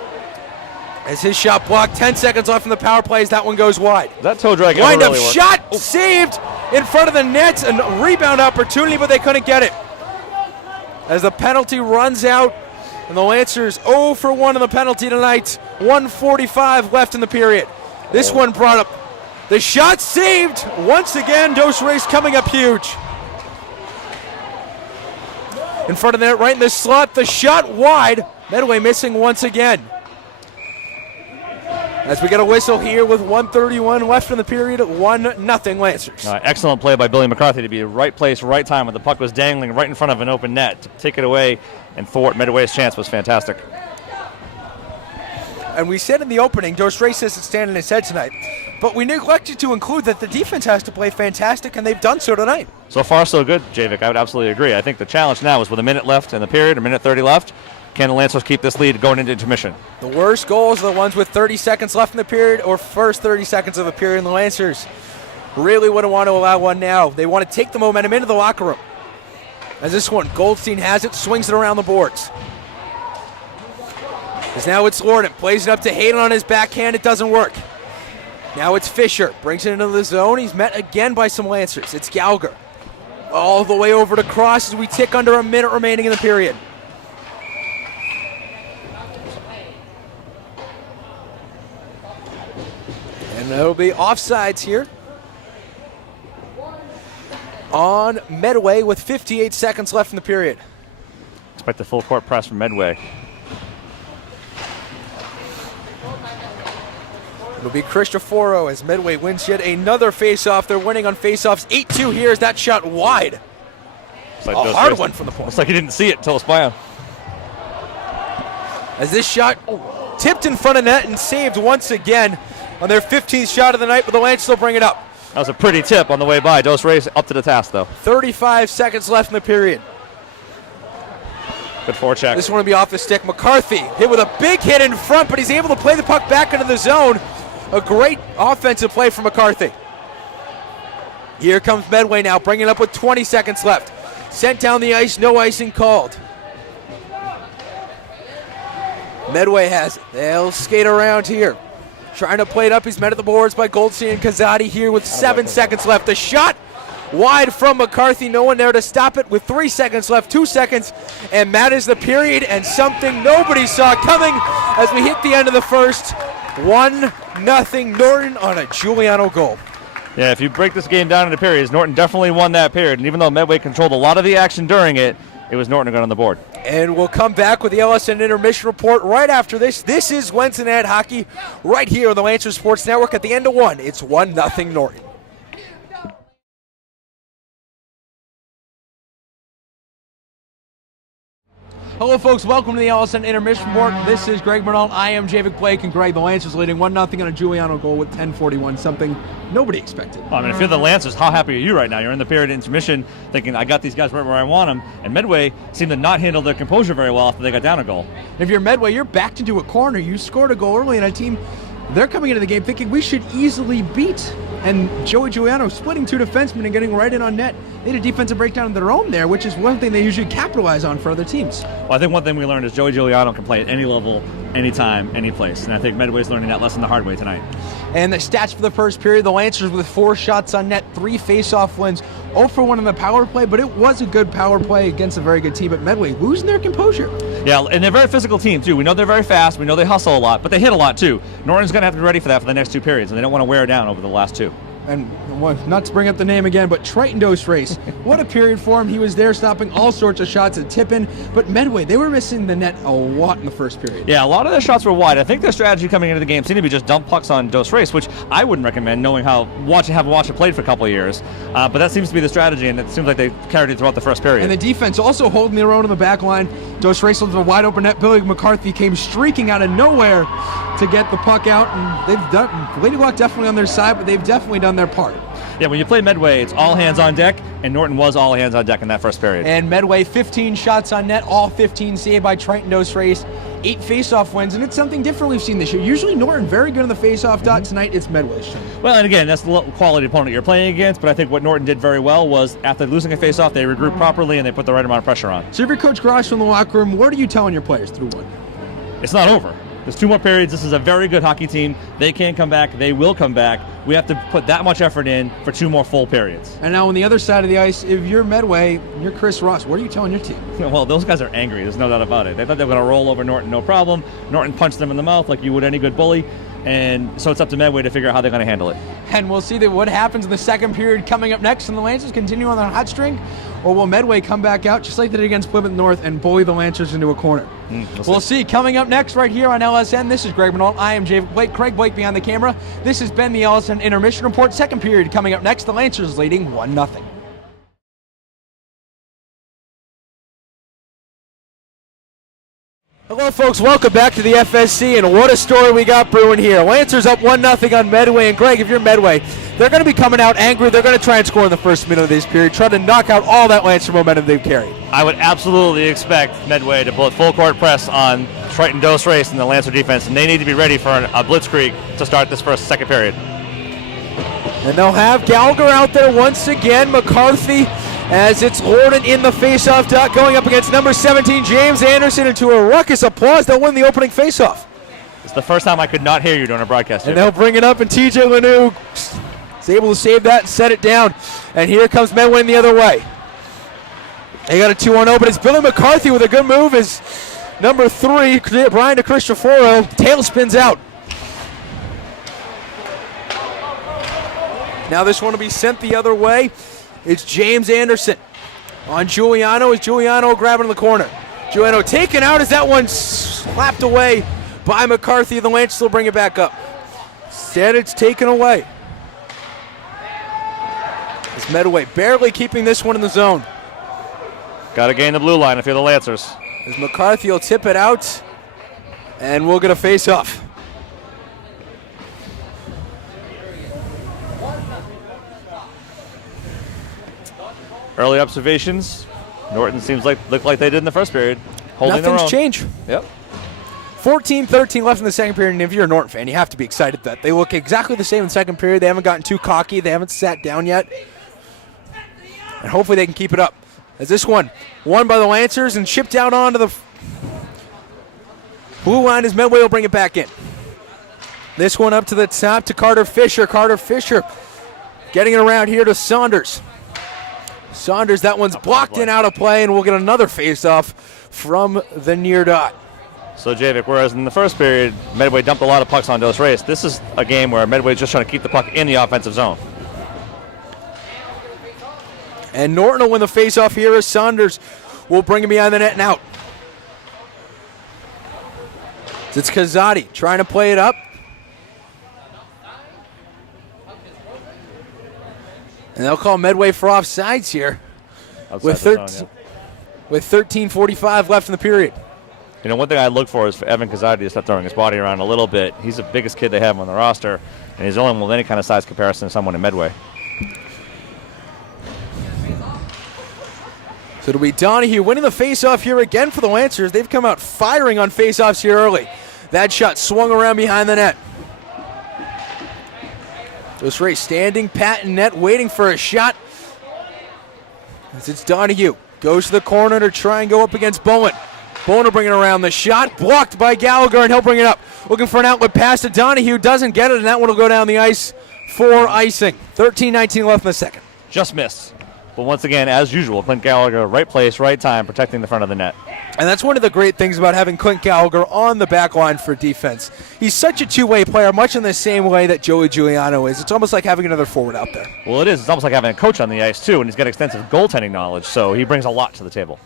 As his shot blocked, 10 seconds left in the power play as that one goes wide. That toe drag ever Wind up really worked? shot, saved in front of the net. A rebound opportunity, but they couldn't get it. As the penalty runs out, and the Lancers 0 for 1 on the penalty tonight. 1:45 left in the period. This one brought up the shot saved. Once again, Dos Reis coming up huge. In front of the net, right in the slot, the shot wide. Medway missing once again. As we get a whistle here with 1:31 left in the period, 1-0 Lancers. Excellent play by Billy McCarthy to be the right place, right time when the puck was dangling right in front of an open net. To take it away and thwart Medway's chance was fantastic. And we said in the opening, Dos Reis isn't standing his head tonight. But we neglected to include that the defense has to play fantastic, and they've done so tonight. So far, so good, Javik. I would absolutely agree. I think the challenge now is with a minute left in the period, a minute 30 left, can the Lancers keep this lead going into intermission? The worst goals are the ones with 30 seconds left in the period or first 30 seconds of the period. And the Lancers really wouldn't want to allow one now. They want to take the momentum into the locker room. As this one, Goldstein has it, swings it around the boards. As now it's Norton, plays it up to Hayden on his backhand, it doesn't work. Now it's Fisher, brings it into the zone. He's met again by some Lancers. It's Gallagher. All the way over to Cross as we tick under a minute remaining in the period. And there'll be offsides here. on Medway with 58 seconds left in the period. Expect the full court press from Medway. It'll be Cristoforo as Medway wins yet another face-off. They're winning on face-offs 8-2 here as that shot wide. Like a hard one from the point. Looks like he didn't see it until it's by him. As this shot tipped in front of net and saved once again on their 15th shot of the night, but the Lancers will bring it up. That was a pretty tip on the way by. Dos Reis up to the task, though. 35 seconds left in the period. Good forecheck. This one will be off the stick. McCarthy hit with a big hit in front, but he's able to play the puck back into the zone. A great offensive play from McCarthy. Here comes Medway now, bringing it up with 20 seconds left. Sent down the ice, no icing called. Medway has it. They'll skate around here. Trying to play it up. He's met at the boards by Goldstein and Kazadi here with 7 seconds left. The shot wide from McCarthy. No one there to stop it with 3 seconds left. 2 seconds. And that is the period and something nobody saw coming as we hit the end of the first. 1-0 Norton on a Giuliano goal. Yeah, if you break this game down into periods, Norton definitely won that period. And even though Medway controlled a lot of the action during it, it was Norton who got on the board. And we'll come back with the LSN intermission report right after this. This is Wednesday Night Hockey right here on the Lancers Sports Network. At the end of one, it's 1-0 Norton. Hello, folks. Welcome to the LSN intermission report. This is Greg Bernal. I am Javik Blake, and Greg, the Lancers leading 1-0 on a Giuliano goal with 10:41, something nobody expected. Well, I mean, if you're the Lancers, how happy are you right now? You're in the period intermission thinking, I got these guys right where I want them, and Medway seemed to not handle their composure very well after they got down a goal. If you're Medway, you're backed into a corner. You scored a goal early, and a team, they're coming into the game thinking we should easily beat. And Joey Giuliano splitting two defensemen and getting right in on net. They had a defensive breakdown of their own there, which is one thing they usually capitalize on for other teams. Well, I think one thing we learned is Joey Giuliano can play at any level, anytime, any place. And I think Medway's learning that lesson the hard way tonight. And the stats for the first period, the Lancers with 4 shots on net, 3 face-off wins, 0 for 1 in the power play, but it was a good power play against a very good team. But Medway losing their composure. Yeah, and they're a very physical team, too. We know they're very fast. We know they hustle a lot, but they hit a lot, too. Norton's going to have to be ready for that for the next 2 periods, and they don't want to wear down over the last 2. And not to bring up the name again, but Triton Dos Reis. What a period for him. He was there stopping all sorts of shots at tip-in. But Medway, they were missing the net a lot in the first period. Yeah, a lot of their shots were wide. I think their strategy coming into the game seemed to be just dump pucks on Dos Reis, which I wouldn't recommend, knowing how having watched it played for a couple of years. But that seems to be the strategy, and it seems like they carried it throughout the first period. And the defense also holding their own in the back line. Dos Reis with a wide open net. Billy McCarthy came streaking out of nowhere to get the puck out, and they've done. Lady Luck definitely on their side, but they've definitely done their part. Yeah, when you play Medway, it's all hands on deck, and Norton was all hands on deck in that first period. And Medway, 15 shots on net, all 15 saved by Triton Dos Reis, 8 face-off wins, and it's something different we've seen this year. Usually Norton very good on the face-off dot. Tonight it's Medway's turn. Well, and again, that's the quality opponent you're playing against, but I think what Norton did very well was after losing a face-off, they regrouped properly and they put the right amount of pressure on. So if you're Coach Grosh from the locker room, what are you telling your players through one? It's not over. There's 2 more periods. This is a very good hockey team. They can come back. They will come back. We have to put that much effort in for 2 more full periods. And now on the other side of the ice, if you're Medway, you're Chris Ross, what are you telling your team? Well, those guys are angry. There's no doubt about it. They thought they were going to roll over Norton, no problem. Norton punched them in the mouth like you would any good bully. And so it's up to Medway to figure out how they're going to handle it. And we'll see what happens in the second period coming up next. And the Lancers continue on their hot streak, or will Medway come back out just like they did against Plymouth North and bully the Lancers into a corner? We'll see. Coming up next right here on LSN, this is Greg Bernal. I am Craig Blake behind the camera. This has been the LSN Intermission Report. Second period coming up next. The Lancers leading 1-0. Hello, folks. Welcome back to the FSC, and what a story we got brewing here. Lancers up 1-0 on Medway, and Greg, if you're Medway, they're going to be coming out angry. They're going to try and score in the first minute of this period, try to knock out all that Lancer momentum they've carried. I would absolutely expect Medway to put full court press on Triton Dos Reis and the Lancer defense, and they need to be ready for a blitzkrieg to start this second period. And they'll have Gallagher out there once again. McCarthy, as it's Norton in the faceoff dot, going up against number 17, James Anderson, into a ruckus applause. They'll win the opening faceoff. It's the first time I could not hear you during a broadcast. And they'll bring it up, and TJ Lanoux is able to save that and set it down. And here comes Medway the other way. They got a 2-1-0, but it's Billy McCarthy with a good move as number 3, Brian Cristoforo, tail spins out. Now this one will be sent the other way. It's James Anderson on Giuliano as Giuliano grabbing in the corner. Giuliano taken out as that one slapped away by McCarthy. The Lancers will bring it back up. Instead, it's taken away. It's Medway barely keeping this one in the zone. Got to gain the blue line if you're the Lancers. As McCarthy will tip it out, and we'll get a face-off. Early observations. Norton looked like they did in the first period, holding their own. Nothing's changed. Yep. 14-13 left in the second period, and if you're a Norton fan, you have to be excited that they look exactly the same in the second period. They haven't gotten too cocky. They haven't sat down yet. And hopefully they can keep it up. As this one won by the Lancers and shipped out onto the blue line as Medway will bring it back in. This one up to the top to Carter Fisher. Carter Fisher getting it around here to Saunders. Saunders, that one's blocked and out of play, and we'll get another face-off from the near dot. So, Javik, whereas in the first period, Medway dumped a lot of pucks on Dos Reis, this is a game where Medway's just trying to keep the puck in the offensive zone. And Norton will win the face-off here as Saunders will bring it behind the net and out. It's Kazadi trying to play it up. And they'll call Medway for offsides here with 13:45 left in the period. You know, one thing I look for is for Evan Kazadi to start throwing his body around a little bit. He's the biggest kid they have on the roster, and he's the only one with any kind of size comparison to someone in Medway. So it'll be Donahue winning the face-off here again for the Lancers. They've come out firing on face-offs here early. That shot swung around behind the net. Dos Reis standing pat in net, waiting for a shot. As it's Donahue. Goes to the corner to try and go up against Bowen. Bowen will bring it around. The shot blocked by Gallagher, and he'll bring it up. Looking for an outlet pass to Donahue. Doesn't get it, and that one will go down the ice for icing. 13:19 left in the second. Just missed. But once again, as usual, Clint Gallagher, right place, right time, protecting the front of the net. And that's one of the great things about having Clint Gallagher on the back line for defense. He's such a two-way player, much in the same way that Joey Giuliano is. It's almost like having another forward out there. Well, it is. It's almost like having a coach on the ice, too, and he's got extensive goaltending knowledge, so he brings a lot to the table.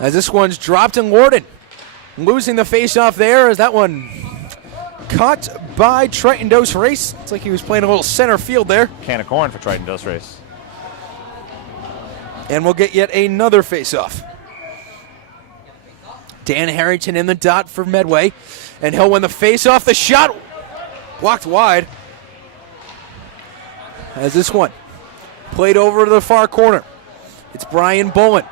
As this one's dropped in Norton. Losing the face-off there as that one caught by Triton Dos Reis. It's like he was playing a little center field there. Can of corn for Triton Dos Reis. And we'll get yet another face-off. Dan Harrington in the dot for Medway. And he'll win the face-off. The shot blocked wide. As this one played over to the far corner. It's Brian Bowen.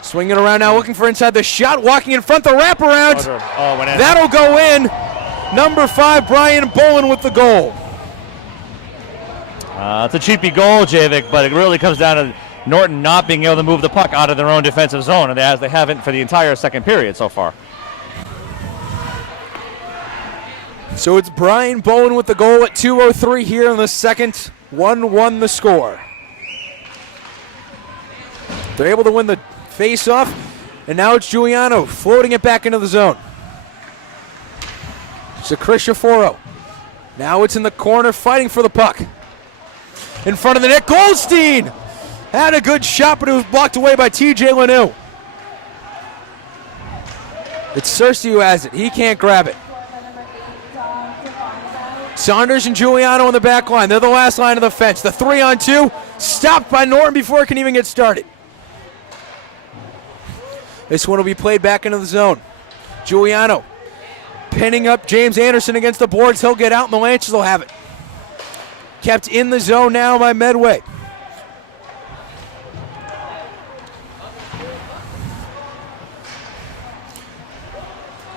Swinging around now, looking for inside the shot. Walking in front, the wraparound. That'll go in. Number 5, Brian Bowen with the goal. It's a cheapy goal, Javik, but it really comes down to Norton not being able to move the puck out of their own defensive zone, and as they haven't for the entire second period so far. So it's Brian Bowen with the goal at 2:03 here in the second. 1-1 the score. They're able to win the face-off, and now it's Giuliano floating it back into the zone. It's a Cristoforo. Now it's in the corner fighting for the puck. In front of the net, Goldstein! Had a good shot, but it was blocked away by TJ Lanu. It's Cersei who has it. He can't grab it. Saunders and Giuliano on the back line. They're the last line of the fence. The 3-on-2 stopped by Norton before it can even get started. This one will be played back into the zone. Giuliano pinning up James Anderson against the boards. He'll get out and the Lancers will have it. Kept in the zone now by Medway.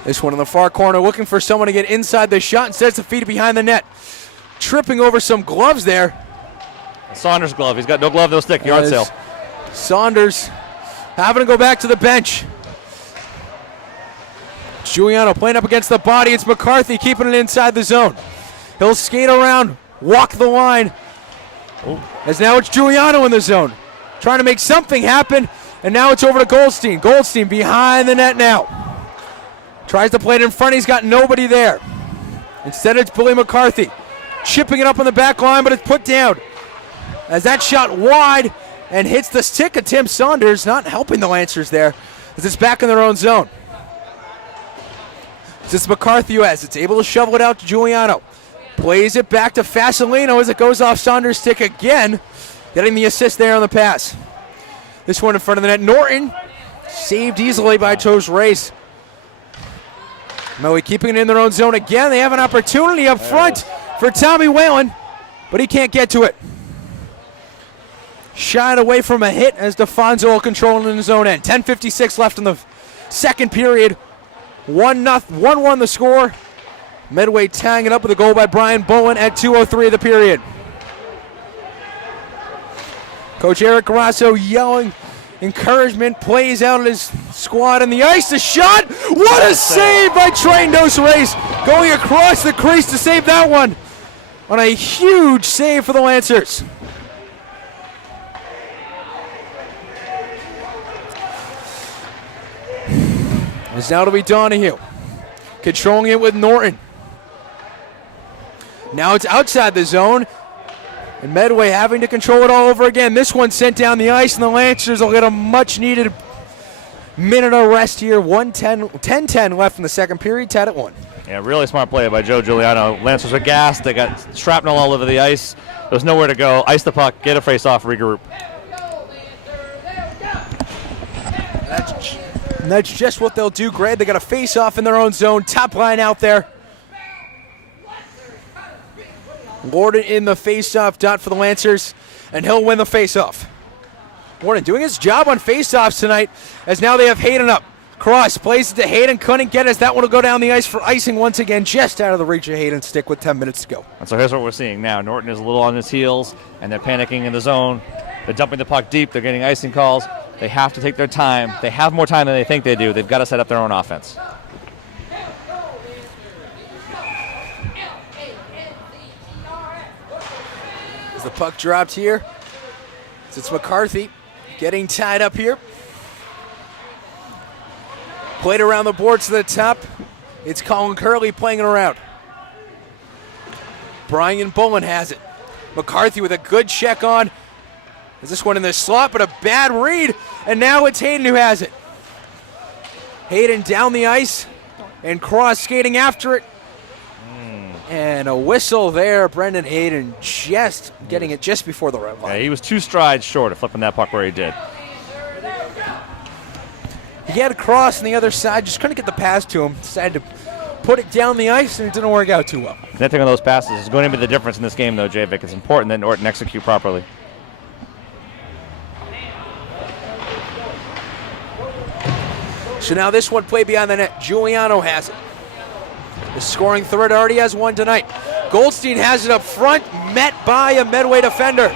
This one in the far corner looking for someone to get inside the shot. Instead it's defeated behind the net. Tripping over some gloves there. Saunders' glove. He's got no glove, no stick. Yard sale. Saunders having to go back to the bench. Giuliano playing up against the body. It's McCarthy keeping it inside the zone. He'll skate around, walk the line. As now it's Giuliano in the zone. Trying to make something happen. And now it's over to Goldstein. Goldstein behind the net now. Tries to play it in front. He's got nobody there. Instead, it's Billy McCarthy. Chipping it up on the back line, but it's put down. as that shot wide and hits the stick of Tim Saunders, not helping the Lancers there as it's back in their own zone. It's McCarthy who has it. It's able to shovel it out to Giuliano. Plays it back to Fasolino as it goes off Saunders' stick again, getting the assist there on the pass. This one in front of the net. Norton saved easily by Toes Race. Medway keeping it in their own zone again. They have an opportunity up front for Tommy Whalen, but he can't get to it. Shied away from a hit as DeFonso controlling in his own end. 10:56 left in the second period. 1-1 the score. Medway tying it up with a goal by Brian Bowen at 2:03 of the period. Coach Eric Grasso yelling encouragement, plays out his squad on the ice. The shot! What a save by Trey Dos Reis, going across the crease to save that one on a huge save for the Lancers. It's now to be Donahue, controlling it with Norton. Now it's outside the zone, and Medway having to control it all over again. This one sent down the ice, and the Lancers will get a much-needed minute of rest here. 10-10 left in the second period, tied at 1. Yeah, really smart play by Joe Giuliano. Lancers are gassed. They got shrapnel all over the ice. There was nowhere to go. Ice the puck, get a face-off, regroup. And that's just what they'll do, Greg. They got a face-off in their own zone. Top line out there. Norton in the face-off dot for the Lancers, and he'll win the face-off. Norton doing his job on face-offs tonight, as now they have Hayden up. Cross plays it to Hayden, couldn't get it, as that one will go down the ice for icing once again, just out of the reach of Hayden's stick with 10 minutes to go. And so here's what we're seeing now. Norton is a little on his heels, and they're panicking in the zone. They're dumping the puck deep. They're getting icing calls. They have to take their time. They have more time than they think they do. They've got to set up their own offense. As the puck dropped here, it's McCarthy getting tied up here. Played around the boards to the top. It's Colin Curley playing it around. Brian Bullen has it. McCarthy with a good check on. Is this one in the slot, but a bad read, and now it's Hayden who has it. Hayden down the ice, and Cross skating after it. And a whistle there. Brendan Hayden just getting it just before the red line. Yeah, he was 2 strides short of flipping that puck where he did. He had a Cross on the other side, just couldn't get the pass to him. Decided to put it down the ice, and it didn't work out too well. Netting on those passes is going to be the difference in this game, though, J-Vic. It's important that Norton execute properly. So now this one played beyond the net. Giuliano has it. The scoring threat already has one tonight. Goldstein has it up front, met by a Medway defender.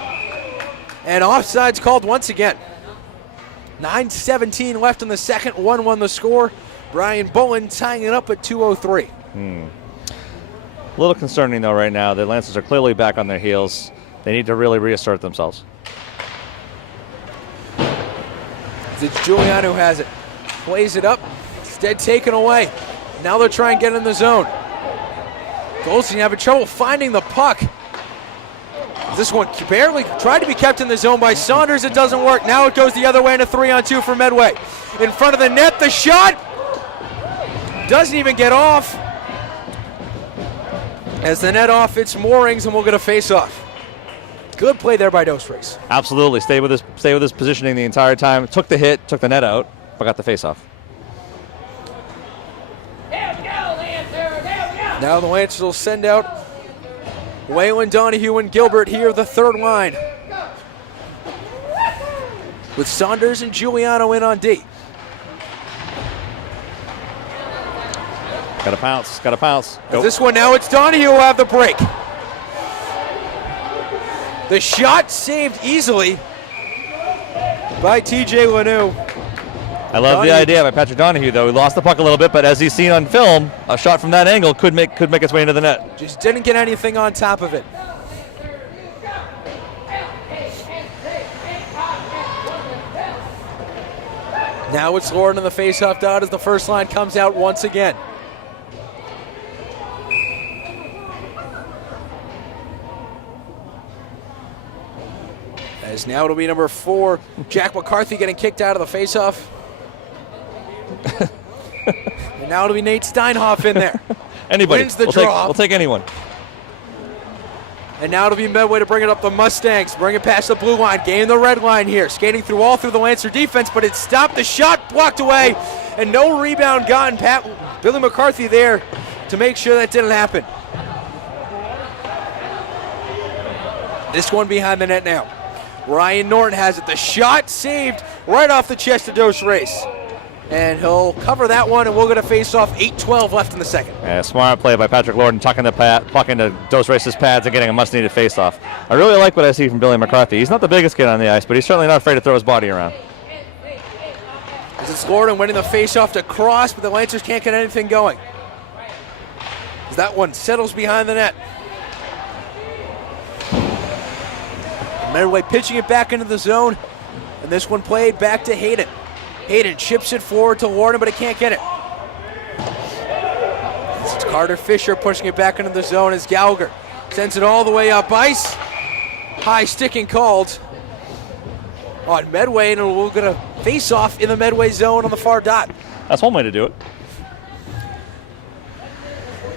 And offside's called once again. 9:17 left in the second, 1-1 the score. Brian Bullen tying it up at 2:03. A little concerning, though, right now. The Lancers are clearly back on their heels. They need to really reassert themselves. It's Giuliano who has it. Plays it up, instead taken away. Now they're trying to get in the zone. Goldstein having trouble finding the puck. This one barely tried to be kept in the zone by Saunders. It doesn't work. Now it goes the other way into 3-on-2 for Medway. In front of the net, the shot doesn't even get off. As the net off its moorings, and we'll get a face-off. Good play there by Dos Reis. Absolutely. Stay with his positioning the entire time. Took the hit, took the net out, but got the face-off. Now the Lancers will send out Waylon, Donahue, and Gilbert here, the third line. With Saunders and Giuliano in on D. Got to pounce, got to pounce. Go. This one now, it's Donahue who will have the break. The shot saved easily by TJ Lanou. I love the idea by Patrick Donahue, though. He lost the puck a little bit, but as he's seen on film, a shot from that angle could make its way into the net. Just didn't get anything on top of it. Now it's Lord in the faceoff dot as the first line comes out once again. As now it'll be number 4, Jack McCarthy getting kicked out of the faceoff. And now it'll be Nate Steinhoff in there. Anybody. Wins the we'll draw. We'll take anyone. And now it'll be Medway to bring it up the Mustangs. Bring it past the blue line. Gain the red line here. Skating through all through the Lancer defense, but it stopped. The shot blocked away. And no rebound gotten. Billy McCarthy there to make sure that didn't happen. This one behind the net now. Ryan Norton has it. The shot saved right off the chest of Dos Reis. And he'll cover that one, and we'll get a face-off. 8:12 left in the second. Yeah, smart play by Patrick Lorden, tucking the puck into Dos Reis' pads and getting a much-needed face-off. I really like what I see from Billy McCarthy. He's not the biggest kid on the ice, but he's certainly not afraid to throw his body around. As it's Lorden winning the face-off to Cross, but the Lancers can't get anything going. As that one settles behind the net. Medway pitching it back into the zone, and this one played back to Hayden. Hayden chips it forward to Lorden, but he can't get it. It's Carter Fisher pushing it back into the zone as Gallagher sends it all the way up ice. High sticking called on Medway, and we'll get a face-off in the Medway zone on the far dot. That's one way to do it.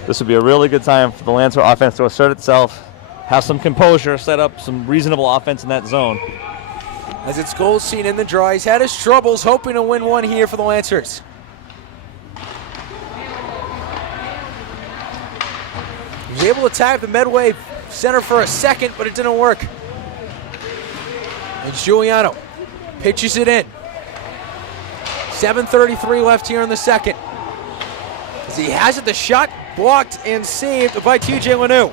This would be a really good time for the Lancer offense to assert itself, have some composure, set up some reasonable offense in that zone. As it's goal seen in the draw, he's had his troubles, hoping to win one here for the Lancers. He was able to tap the Medway center for a second, but it didn't work. And Giuliano pitches it in. 7:33 left here in the second. As he has it, the shot blocked and saved by TJ Lanu.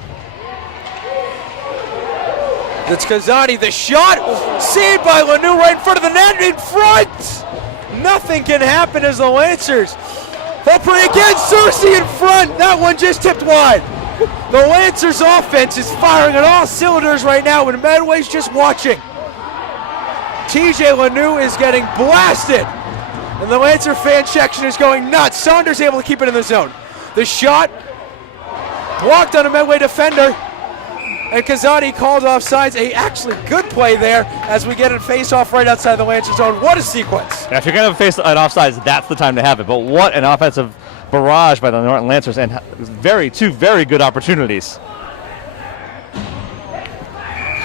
It's Kazani, the shot, saved by Lanu right in front of the net, in front! Nothing can happen as the Lancers. Hopper again, Cersei in front, that one just tipped wide. The Lancers offense is firing on all cylinders right now, and Medway's just watching. TJ Lanu is getting blasted, and the Lancer fan section is going nuts. Saunders able to keep it in the zone. The shot, blocked on a Medway defender, and Kazani called offsides. A actually good play there as we get a face-off right outside the Lancer zone. What a sequence. Yeah, if you're going to face an offsides, that's the time to have it. But what an offensive barrage by the Norton Lancers, and two very good opportunities.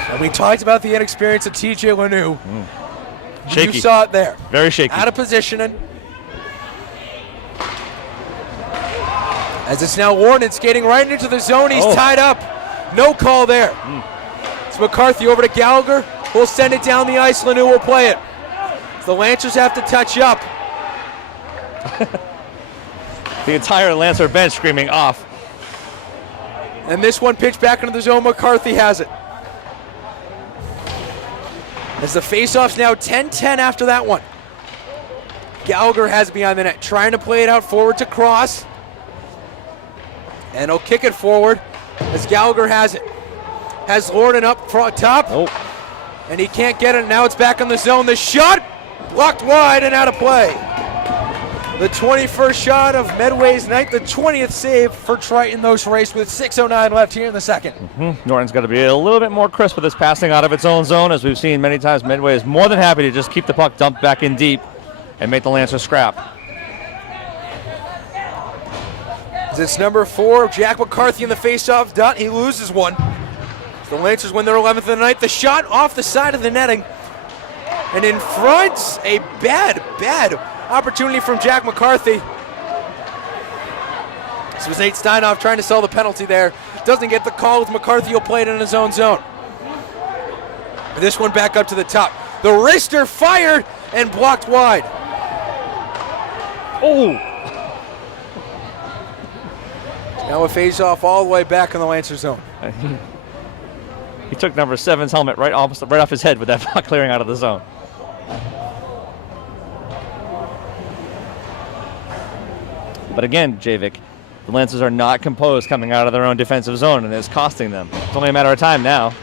And we talked about the inexperience of TJ Lanu. Shaky. You saw it there. Very shaky. Out of positioning. As it's now Warren skating right into the zone. He's tied up. No call there. It's McCarthy over to Gallagher. We'll send it down the ice. Lanu will play it. The Lancers have to touch up. The entire Lancer bench screaming off. And this one pitched back into the zone. McCarthy has it. As the face-off's now 10-10 after that one. Gallagher has it behind the net, trying to play it out forward to Cross. And he'll kick it forward as Gallagher has it. Has Lorden up front top. And he can't get it. Now it's back in the zone. The shot blocked wide and out of play. The 21st shot of Medway's night, the 20th save for Triton Dos Reis with 6:09 left here in the second. Norton's got to be a little bit more crisp with his passing out of its own zone. As we've seen many times, Medway is more than happy to just keep the puck dumped back in deep and make the Lancers scrap. It's number 4, Jack McCarthy in the face-off dot. He loses one. The Lancers win their 11th of the night. The shot off the side of the netting. And in front, a bad opportunity from Jack McCarthy. This was Nate Steinhoff trying to sell the penalty there. Doesn't get the call with McCarthy. He'll play it in his own zone. This one back up to the top. The wrister fired and blocked wide. Now a face-off all the way back in the Lancer zone. He took number 7's helmet right off his head with that puck clearing out of the zone. But again, Javik, the Lancers are not composed coming out of their own defensive zone, and it's costing them. It's only a matter of time now.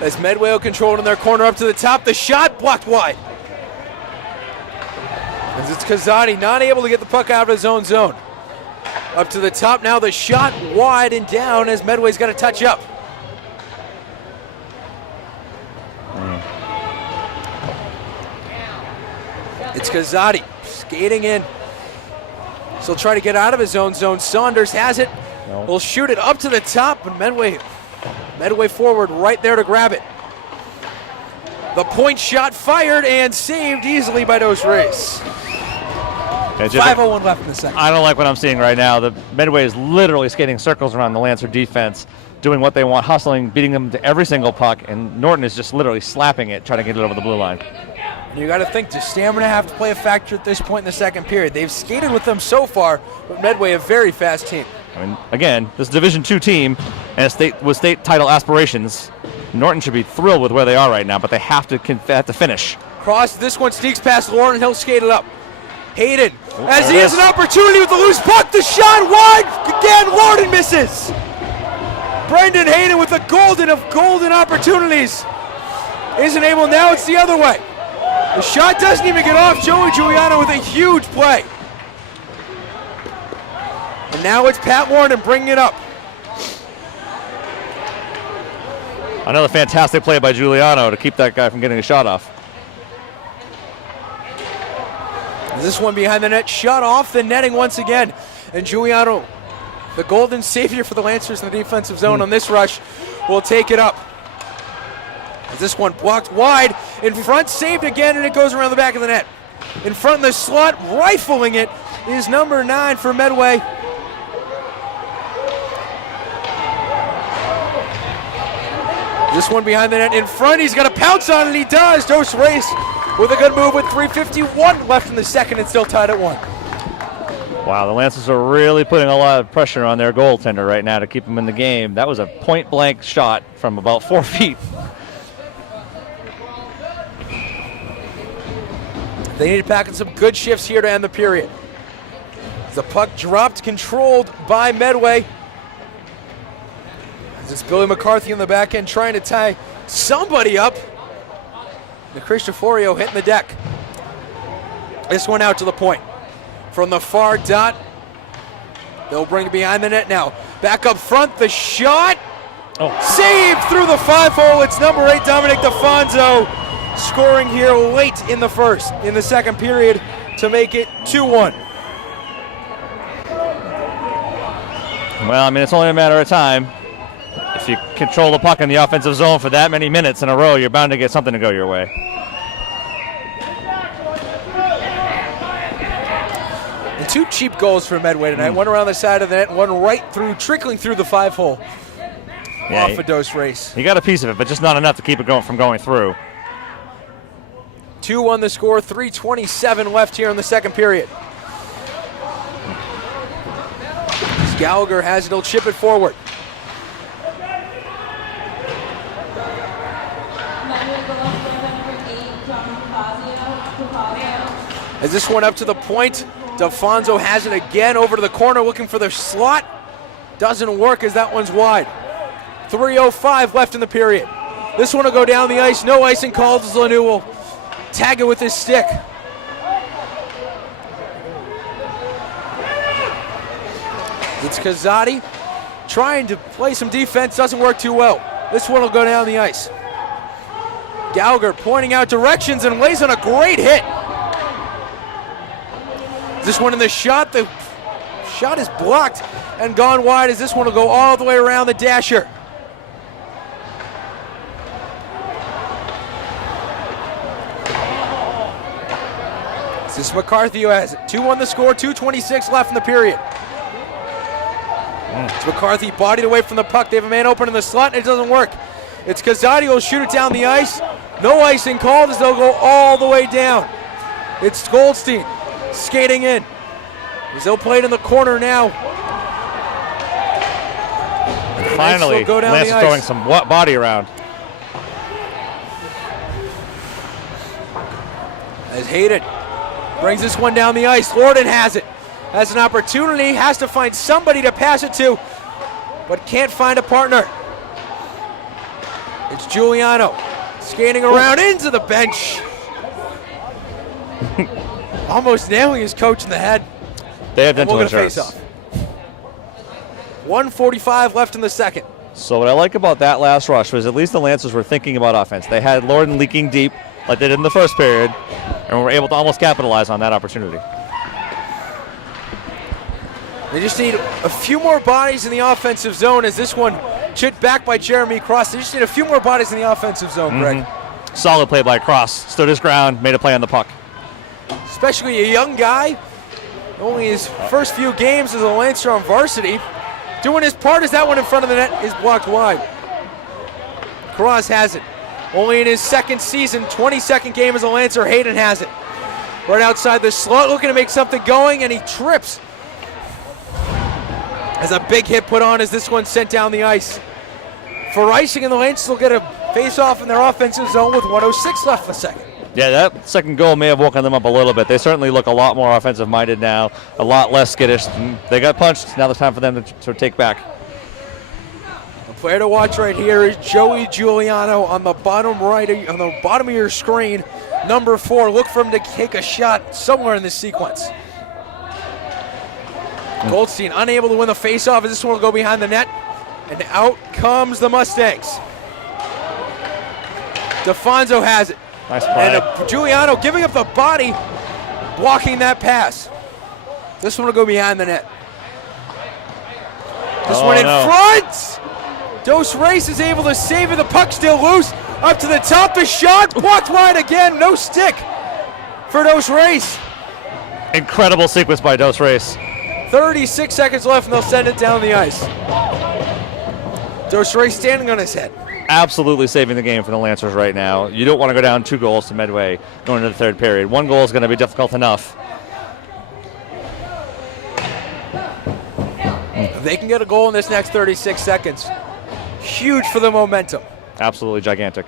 As Medway will control it in their corner up to the top. The shot blocked wide. As it's Kazani not able to get the puck out of his own zone. Up to the top now, the shot wide and down as Medway's got to touch up. It's Kazadi skating in. So he'll try to get out of his own zone. Saunders has it. No. Will shoot it up to the top, but Medway forward right there to grab it. The point shot fired and saved easily by Dos Reis. 5:01 left in the second. I don't like what I'm seeing right now. The Medway is literally skating circles around the Lancer defense, doing what they want, hustling, beating them to every single puck, and Norton is just literally slapping it, trying to get it over the blue line. You got to think, does stamina have to play a factor at this point in the second period? They've skated with them so far, but Medway a very fast team. I mean, again, this Division II team and with state title aspirations, Norton should be thrilled with where they are right now, but they have to finish. Cross, this one sneaks past Lauren, he'll skate it up. Hayden, as he has an opportunity with the loose puck, the shot wide, again, Lauren misses. Brendan Hayden with the golden of golden opportunities. Isn't able, now it's the other way. The shot doesn't even get off. Joey Giuliano with a huge play. And now it's Pat Warren bringing it up. Another fantastic play by Giuliano to keep that guy from getting a shot off. This one behind the net, shot off the netting once again. And Giuliano, the golden savior for the Lancers in the defensive zone on this rush, will take it up. As this one blocked wide, in front, saved again, and it goes around the back of the net. In front of the slot, rifling it, is number 9 for Medway. This one behind the net, in front, he's got to pounce on it, he does. Dos Reis with a good move with 3:51 left in the second and still tied at 1. Wow, the Lancers are really putting a lot of pressure on their goaltender right now to keep him in the game. That was a point-blank shot from about 4 feet. They need to pack in some good shifts here to end the period. The puck dropped, controlled by Medway. It's Billy McCarthy in the back end trying to tie somebody up. The Cristoforio hitting the deck. This one out to the point. From the far dot, they'll bring it behind the net now. Back up front, the shot. Saved through the 5-hole. It's number 8, Dominic DeFonso, scoring here late in the second period to make it 2-1. Well, I mean, it's only a matter of time. If you control the puck in the offensive zone for that many minutes in a row, you're bound to get something to go your way. And 2 cheap goals for Medway tonight. One around the side of the net, and one right through, trickling through the 5-hole. Yeah, off of Dos Reis. He got a piece of it, but just not enough to keep it from going through. 2-1 the score, 3:27 left here in the second period. As Gallagher has it, he'll chip it forward. As this one up to the point, DeFonso has it again over to the corner looking for the slot. Doesn't work as that one's wide. 3:05 left in the period. This one will go down the ice. No icing called as Lanu will tag it with his stick. It's Kazadi trying to play some defense. Doesn't work too well. This one will go down the ice. Gallagher pointing out directions and lays on a great hit. This one in the shot is blocked and gone wide as this one will go all the way around the dasher. This is McCarthy who has it. 2-1 the score, 2:26 left in the period. It's McCarthy bodied away from the puck. They have a man open in the slot and it doesn't work. It's Kazadi who will shoot it down the ice. No icing called as they'll go all the way down. It's Goldstein skating in. They'll play it in the corner now. And finally, Lance is throwing some body around. As Hayden brings this one down the ice. Norton has it. Has an opportunity, has to find somebody to pass it to, but can't find a partner. It's Giuliano skating around into the bench. Almost nailing his coach in the head. They have dental insurance. Face off. 1:45 left in the second. So what I like about that last rush was at least the Lancers were thinking about offense. They had Lorden leaking deep like they did in the first period, and we were able to almost capitalize on that opportunity. They just need a few more bodies in the offensive zone as this one chipped back by Jeremy Cross. They just need a few more bodies in the offensive zone, Greg. Solid play by Cross. Stood his ground, made a play on the puck. Especially a young guy, only his first few games as a Lancer on varsity, doing his part as that one in front of the net is blocked wide. Cross has it. Only in his second season, 22nd game as a Lancer, Hayden has it. Right outside the slot, looking to make something going, and he trips. As a big hit put on as this one sent down the ice. For icing, and the Lancers will get a face-off in their offensive zone with 1:06 left in the second. Yeah, that second goal may have woken them up a little bit. They certainly look a lot more offensive-minded now, a lot less skittish. They got punched. Now it's time for them to take back. The player to watch right here is Joey Giuliano on the bottom right, on the bottom of your screen. Number 4. Look for him to take a shot somewhere in this sequence. Goldstein unable to win the faceoff as this one will go behind the net. And out comes the Mustangs. DeFonso has it. Nice play. And Giuliano giving up the body, blocking that pass. This one will go behind the net. This one in front. Dos Reis is able to save it. The puck still loose. Up to the top. The shot blocked wide again. No stick for Dos Reis. Incredible sequence by Dos Reis. 36 seconds left and they'll send it down the ice. Dos Reis standing on his head. Absolutely saving the game for the Lancers right now. You don't want to go down 2 goals to Medway going into the third period. 1 goal is going to be difficult enough. If they can get a goal in this next 36 seconds, huge for the momentum. Absolutely gigantic.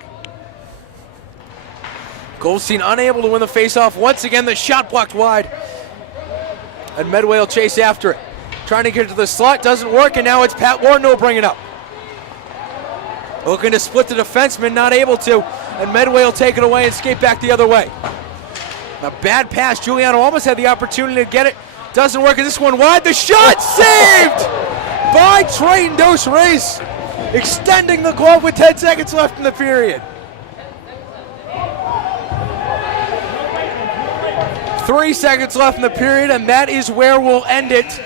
Goldstein unable to win the faceoff. Once again, the shot blocked wide. And Medway will chase after it. Trying to get it to the slot, doesn't work, and now it's Pat Warren who will bring it up. Looking to split the defenseman, not able to, and Medway will take it away and skate back the other way. A bad pass. Giuliano almost had the opportunity to get it. Doesn't work, and this one wide. The shot saved by Trayton Dos Reis, extending the glove with 10 seconds left in the period. 3 seconds left in the period, and that is where we'll end it.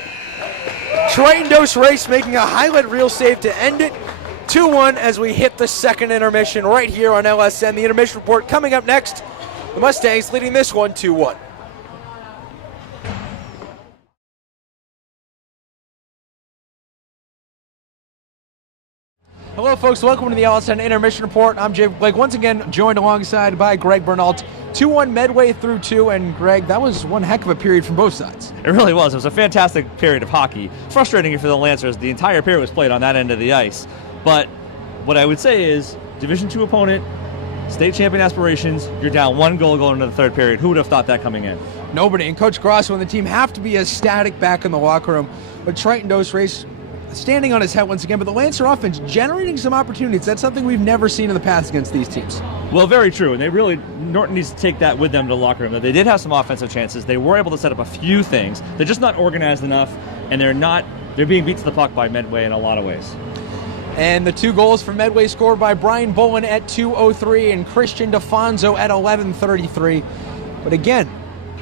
Trayton Dos Reis making a highlight reel save to end it. 2-1 as we hit the second intermission right here on LSN. The intermission report coming up next. The Mustangs leading this one 2-1. Hello, folks. Welcome to the LSN Intermission Report. I'm Jay Blake, once again joined alongside by Greg Bernalt. 2-1 Medway through 2, and Greg, that was one heck of a period from both sides. It really was. It was a fantastic period of hockey. Frustrating for the Lancers. The entire period was played on that end of the ice. But what I would say is, Division II opponent, state champion aspirations, you're down 1 goal going into the third period. Who would have thought that coming in? Nobody. And Coach Grosso and the team have to be ecstatic back in the locker room. But Trayton Dos Reis standing on his head once again, but the Lancer offense generating some opportunities. That's something we've never seen in the past against these teams. Well, very true, and Norton needs to take that with them to the locker room. They did have some offensive chances. They were able to set up a few things. They're just not organized enough, and they're being beat to the puck by Medway in a lot of ways. And the 2 goals for Medway scored by Brian Bolin at 2:03 and Christian DeFonso at 11:33. But again,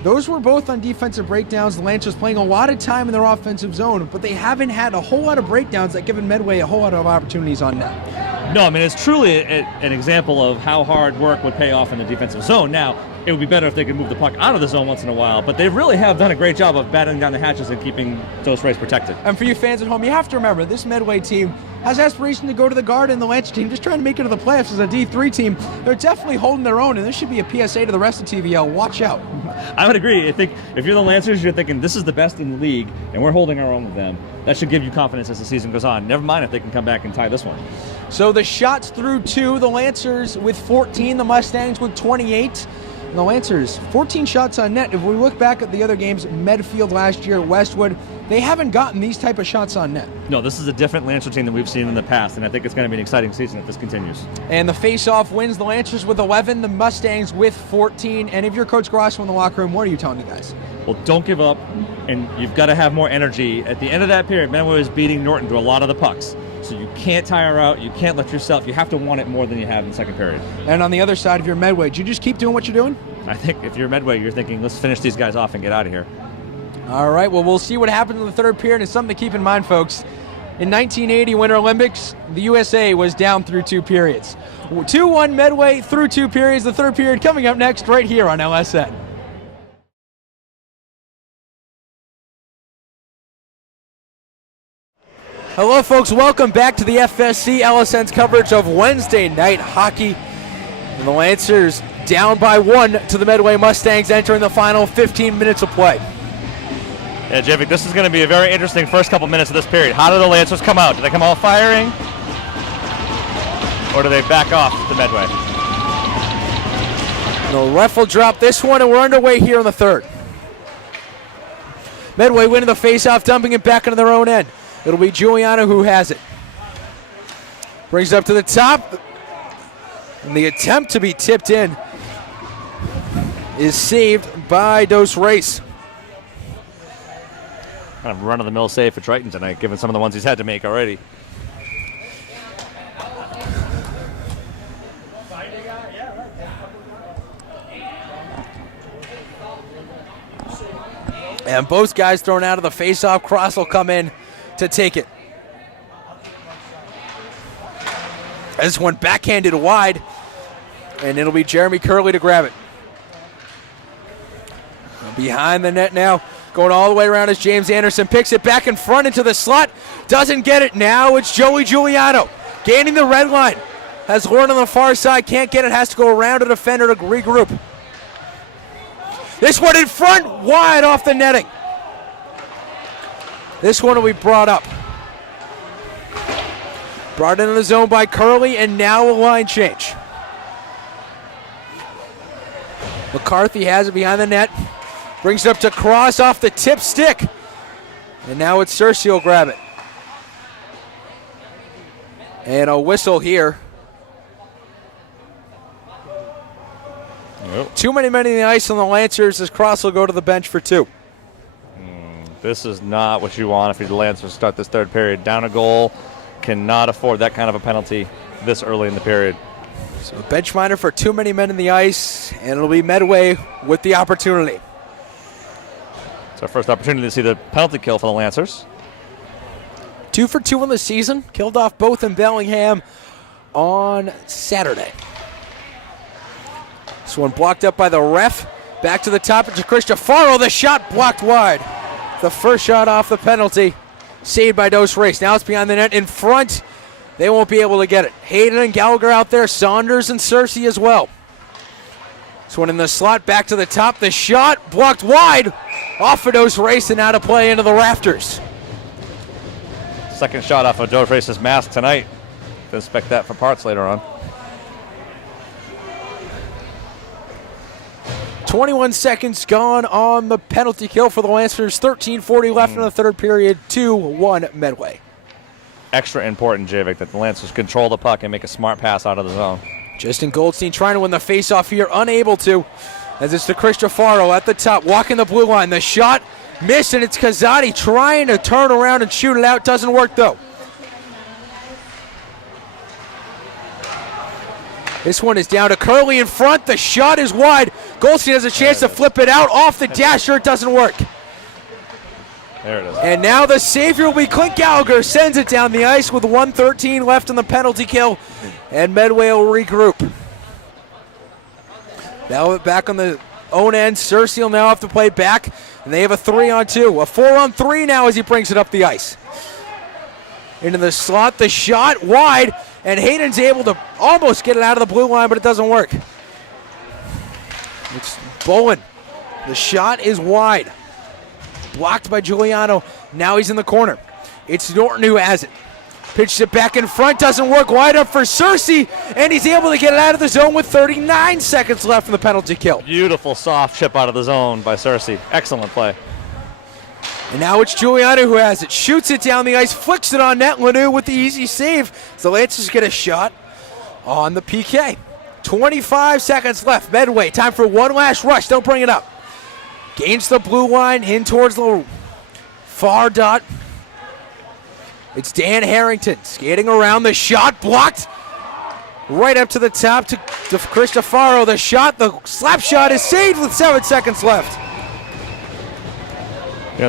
those were both on defensive breakdowns. The Lancers playing a lot of time in their offensive zone, but they haven't had a whole lot of breakdowns that given Medway a whole lot of opportunities on net. No, I mean, it's truly an example of how hard work would pay off in the defensive zone. Now, it would be better if they could move the puck out of the zone once in a while, but they really have done a great job of battening down the hatches and keeping Dos Reis protected. And for you fans at home, you have to remember, this Medway team has aspiration to go to the Garden. The Lancer team just trying to make it to the playoffs as a D3 team. They're definitely holding their own, and this should be a PSA to the rest of TVL. Watch out. I would agree. I think if you're the Lancers, you're thinking this is the best in the league, and we're holding our own with them. That should give you confidence as the season goes on. Never mind if they can come back and tie this one. So the shots through 2, the Lancers with 14, the Mustangs with 28. And the Lancers, 14 shots on net. If we look back at the other games, Medfield last year, Westwood, they haven't gotten these type of shots on net. No, this is a different Lancer team than we've seen in the past, and I think it's going to be an exciting season if this continues. And the face-off wins, the Lancers with 11, the Mustangs with 14. And if you're Coach Grosso in the locker room, what are you telling the guys? Well, don't give up, and you've got to have more energy. At the end of that period, Medway was beating Norton to a lot of the pucks. So you can't tire out, you can't let yourself, you have to want it more than you have in the second period. And on the other side of your Medway, do you just keep doing what you're doing? I think if you're Medway, you're thinking, let's finish these guys off and get out of here. All right, well, we'll see what happens in the third period. It's something to keep in mind, folks. In 1980 Winter Olympics, the USA was down through 2 periods. 2-1 Medway through 2 periods. The third period coming up next right here on LSN. Hello, folks. Welcome back to the FSC LSN's coverage of Wednesday night hockey. And the Lancers down by 1 to the Medway Mustangs entering the final 15 minutes of play. Yeah, Javik, this is going to be a very interesting first couple minutes of this period. How do the Lancers come out? Do they come out firing? Or do they back off to Medway? The ref will drop this one, and we're underway here in the third. Medway winning the faceoff, dumping it back into their own end. It'll be Giuliano who has it. Brings it up to the top. And the attempt to be tipped in is saved by Dos Reis. Kind of run-of-the-mill save for Triton tonight, given some of the ones he's had to make already. And both guys thrown out of the faceoff. Cross will come in to take it. This one backhanded wide, and it'll be Jeremy Curley to grab it. Behind the net now, going all the way around as James Anderson picks it back in front into the slot. Doesn't get it. Now it's Joey Giuliano gaining the red line. Has Lauren on the far side, can't get it, has to go around a defender to regroup. This one in front, wide off the netting. This one will be brought up. Brought into the zone by Curley, and now a line change. McCarthy has it behind the net. Brings it up to Cross off the tip stick. And now it's Cersei will grab it. And a whistle here. Nope. Too many men in the ice on the Lancers as Cross will go to the bench for 2. This is not what you want if you're the Lancers to start this third period. Down a goal, cannot afford that kind of a penalty this early in the period. So bench minor for too many men in the ice, and it'll be Medway with the opportunity. It's our first opportunity to see the penalty kill for the Lancers. 2 for 2 in the season. Killed off both in Bellingham on Saturday. This one blocked up by the ref. Back to the top to Cristofaro. The shot blocked wide. The first shot off the penalty. Saved by Dos Reis. Now it's behind the net in front. They won't be able to get it. Hayden and Gallagher out there. Saunders and Cersei as well. This one in the slot. Back to the top. The shot blocked wide. Off of Dos Reis and out of play into the rafters. Second shot off of Dos Reis' mask tonight. Inspect that for parts later on. 21 seconds gone on the penalty kill for the Lancers. 13:40 left in the third period. 2-1 Medway. Extra important, Javik, that the Lancers control the puck and make a smart pass out of the zone. Justin Goldstein trying to win the faceoff here, unable to. As it's to Cristofaro at the top, walking the blue line. The shot missed, and it's Kazadi trying to turn around and shoot it out. Doesn't work, though. This one is down to Curley in front. The shot is wide. Goldstein has a chance to flip it out off the dasher. It doesn't work. There it is. And now the savior will be Clint Gallagher. Sends it down the ice with 1:13 left in the penalty kill. And Medway will regroup. Now back on the own end. Cersei will now have to play back. And they have a 3-on-2. A 4-on-3 now as he brings it up the ice. Into the slot. The shot wide. And Hayden's able to almost get it out of the blue line, but it doesn't work. It's Bowen. The shot is wide. Blocked by Giuliano. Now he's in the corner. It's Norton who has it. Pitches it back in front. Doesn't work. Wide up for Cersei. And he's able to get it out of the zone with 39 seconds left in the penalty kill. Beautiful soft chip out of the zone by Cersei. Excellent play. And now it's Giuliano who has it. Shoots it down the ice. Flicks it on net. Lanu with the easy save. The Lancers get a shot on the PK. 25 seconds left. Medway. Time for one last rush. Don't bring it up. Gains the blue line in towards the far dot. It's Dan Harrington skating around. The shot blocked. right up to the top to Cristofaro. The shot, the slap shot is saved with 7 seconds left.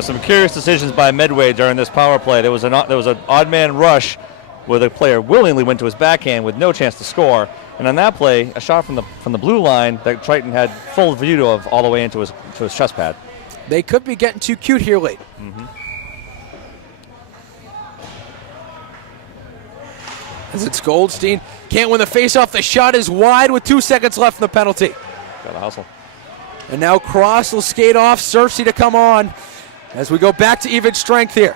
Some curious decisions by Medway during this power play. There was an odd man rush where the player willingly went to his backhand with no chance to score. And on that play, a shot from the blue line that Triton had full view of all the way into his chest pad. They could be getting too cute here late. Mm-hmm. As it's Goldstein. Can't win the faceoff. The shot is wide with 2 seconds left in the penalty. Got to hustle. And now Cross will skate off. Cersei to come on as we go back to even strength here.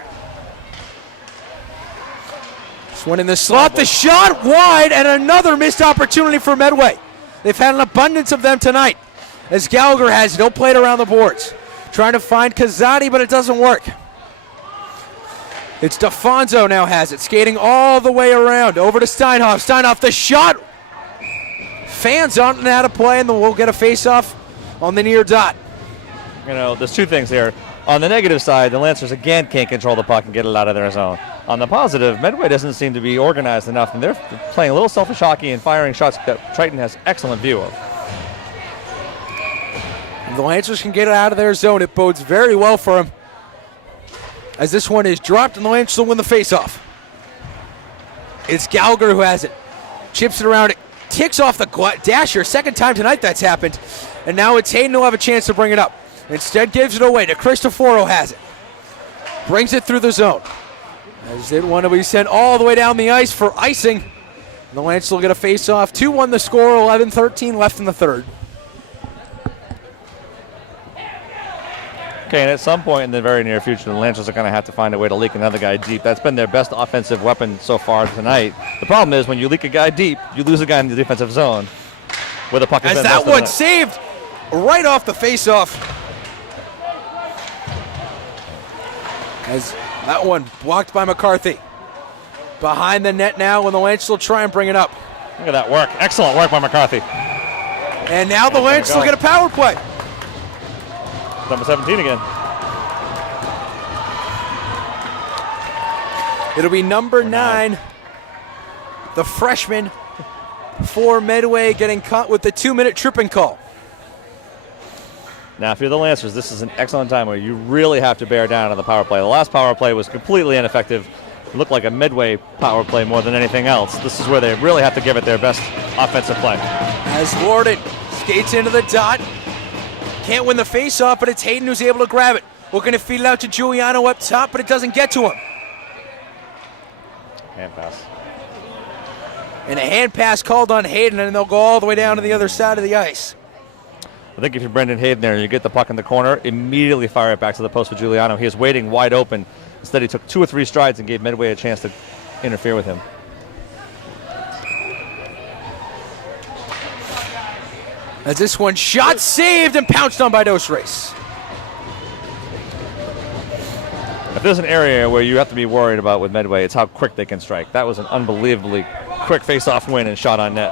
Just winning the slot. The shot wide and another missed opportunity for Medway. They've had an abundance of them tonight. As Gallagher has it. He'll play it around the boards. Trying to find Kazadi, but it doesn't work. It's DeFonso now has it, skating all the way around. Over to Steinhoff. Steinhoff, the shot. Fans on and out of play, and we'll get a face-off on the near dot. There's two things here. On the negative side, the Lancers again can't control the puck and get it out of their zone. On the positive, Medway doesn't seem to be organized enough, and they're playing a little selfish hockey and firing shots that Triton has excellent view of. If the Lancers can get it out of their zone, it bodes very well for them. As this one is dropped and the Lancers will win the faceoff. It's Gallagher who has it. Chips it around. It ticks off the dasher. Second time tonight that's happened. And now it's Hayden who'll have a chance to bring it up. Instead gives it away to Cristofaro has it. Brings it through the zone. As it want to be sent all the way down the ice for icing. And the Lancers will get a faceoff. 2-1 the score. 11-13 left in the third. Okay, and at some point in the very near future, the Lancers are going to have to find a way to leak another guy deep. That's been their best offensive weapon so far tonight. The problem is when you leak a guy deep, you lose a guy in the defensive zone where the puck is. As that one saved right off the faceoff. As that one blocked by McCarthy. Behind the net now, when the Lancers will try and bring it up. Look at that work. Excellent work by McCarthy. And now the Lancers will get a power play. Number 17 again. It'll be number 9, the freshman for Medway, getting caught with the 2-minute tripping call. Now, if you're the Lancers, this is an excellent time where you really have to bear down on the power play. The last power play was completely ineffective. It looked like a Medway power play more than anything else. This is where they really have to give it their best offensive play. As Norton skates into the dot. Can't win the faceoff, but it's Hayden who's able to grab it. Looking to feed it out to Giuliano up top, but it doesn't get to him. Hand pass. And a hand pass called on Hayden, and they'll go all the way down to the other side of the ice. I think if you're Brendan Hayden there and you get the puck in the corner, immediately fire it back to the post for Giuliano. He is waiting wide open. Instead, he took 2 or 3 strides and gave Medway a chance to interfere with him. As this one shot saved and pounced on by Dos Reis. If there's an area where you have to be worried about with Medway, it's how quick they can strike. That was an unbelievably quick face-off win and shot on net.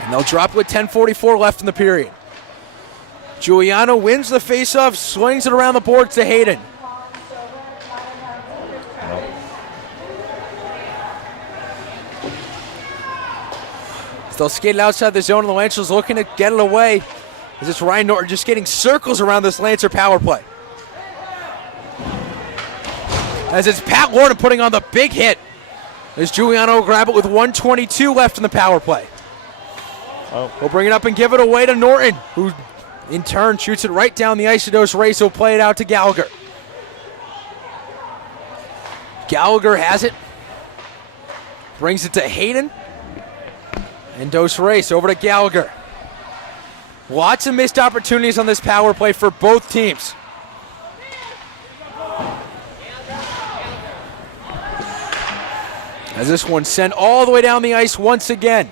And they'll drop with 10:44 left in the period. Giuliano wins the face-off, swings it around the boards to Hayden. They'll skate it outside the zone, and the Lancers looking to get it away. As it's Ryan Norton just getting circles around this Lancer power play. As it's Pat Lorden putting on the big hit. As Giuliano will grab it with 1:22 left in the power play. He'll bring it up and give it away to Norton, who in turn shoots it right down the ice to Dos Reis. He'll play it out to Gallagher. Gallagher has it. Brings it to Hayden. And Dos Reis over to Gallagher. Lots of missed opportunities on this power play for both teams. As this one sent all the way down the ice once again.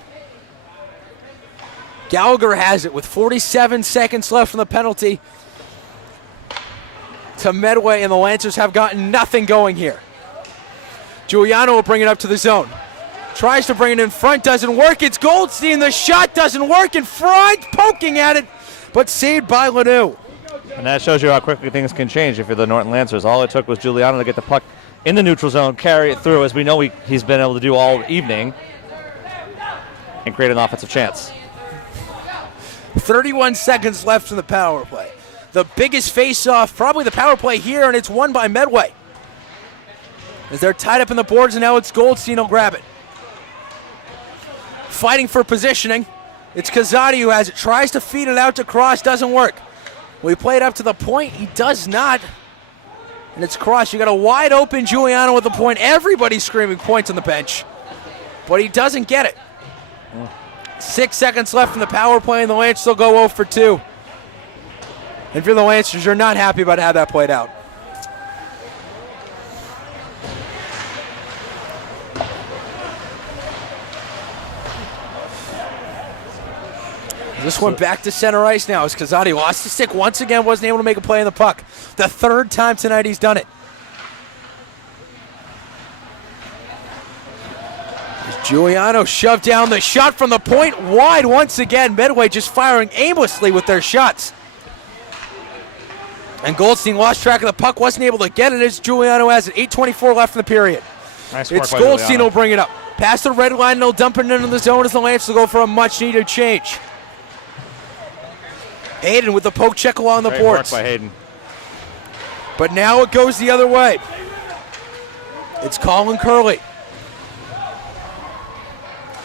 Gallagher has it with 47 seconds left from the penalty to Medway, and the Lancers have gotten nothing going here. Giuliano will bring it up to the zone. Tries to bring it in front, doesn't work. It's Goldstein. The shot doesn't work in front, poking at it, but saved by Lanoux. And that shows you how quickly things can change if you're the Norton Lancers. All it took was Giuliano to get the puck in the neutral zone, carry it through, as we know he's been able to do all evening. and create an offensive chance. 31 seconds left in the power play. The biggest face-off, probably the power play here, and it's won by Medway. As they're tied up in the boards, and now it's Goldstein will grab it. Fighting for positioning. It's Kazadi who has it. Tries to feed it out to Cross. Doesn't work. We play it up to the point. He does not. And it's Cross. You got a wide open Giuliano at the point. Everybody's screaming points on the bench. But he doesn't get it. 6 seconds left in the power play, and the Lancers will go 0 for 2. And if you're the Lancers, you're not happy about how that played out. This one back to center ice now as Kazadi lost the stick once again, wasn't able to make a play on the puck. The third time tonight he's done it. As Giuliano shoved down the shot from the point, wide once again. Medway just firing aimlessly with their shots. And Goldstein lost track of the puck, wasn't able to get it as Giuliano has it. 8:24 left in the period. Nice work It's by Goldstein Giuliano. who'll bring it up. Past the red line, and they'll dump it into the zone as the Lancers will go for a much-needed change. Hayden with the poke check along the Great boards. work by Hayden. But now it goes the other way. It's Colin Curley.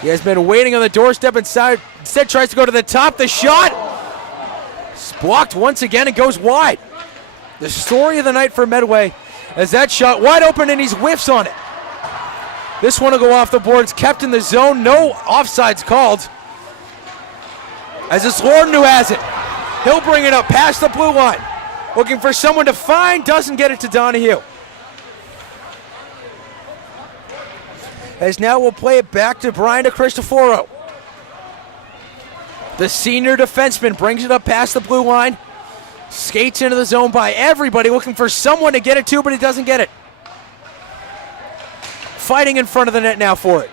He has been waiting on the doorstep inside. Instead tries to go to the top. The shot is blocked once again and goes wide. The story of the night for Medway as that shot wide open and he's whiffs on it. This one will go off the boards, kept in the zone. No offsides called. As it's Norton who has it. He'll bring it up past the blue line. Looking for someone to find, doesn't get it to Donahue. As now we'll play it back to Brian DeCristoforo. The senior defenseman brings it up past the blue line. Skates into the zone by everybody, looking for someone to get it to, but he doesn't get it. Fighting in front of the net now for it.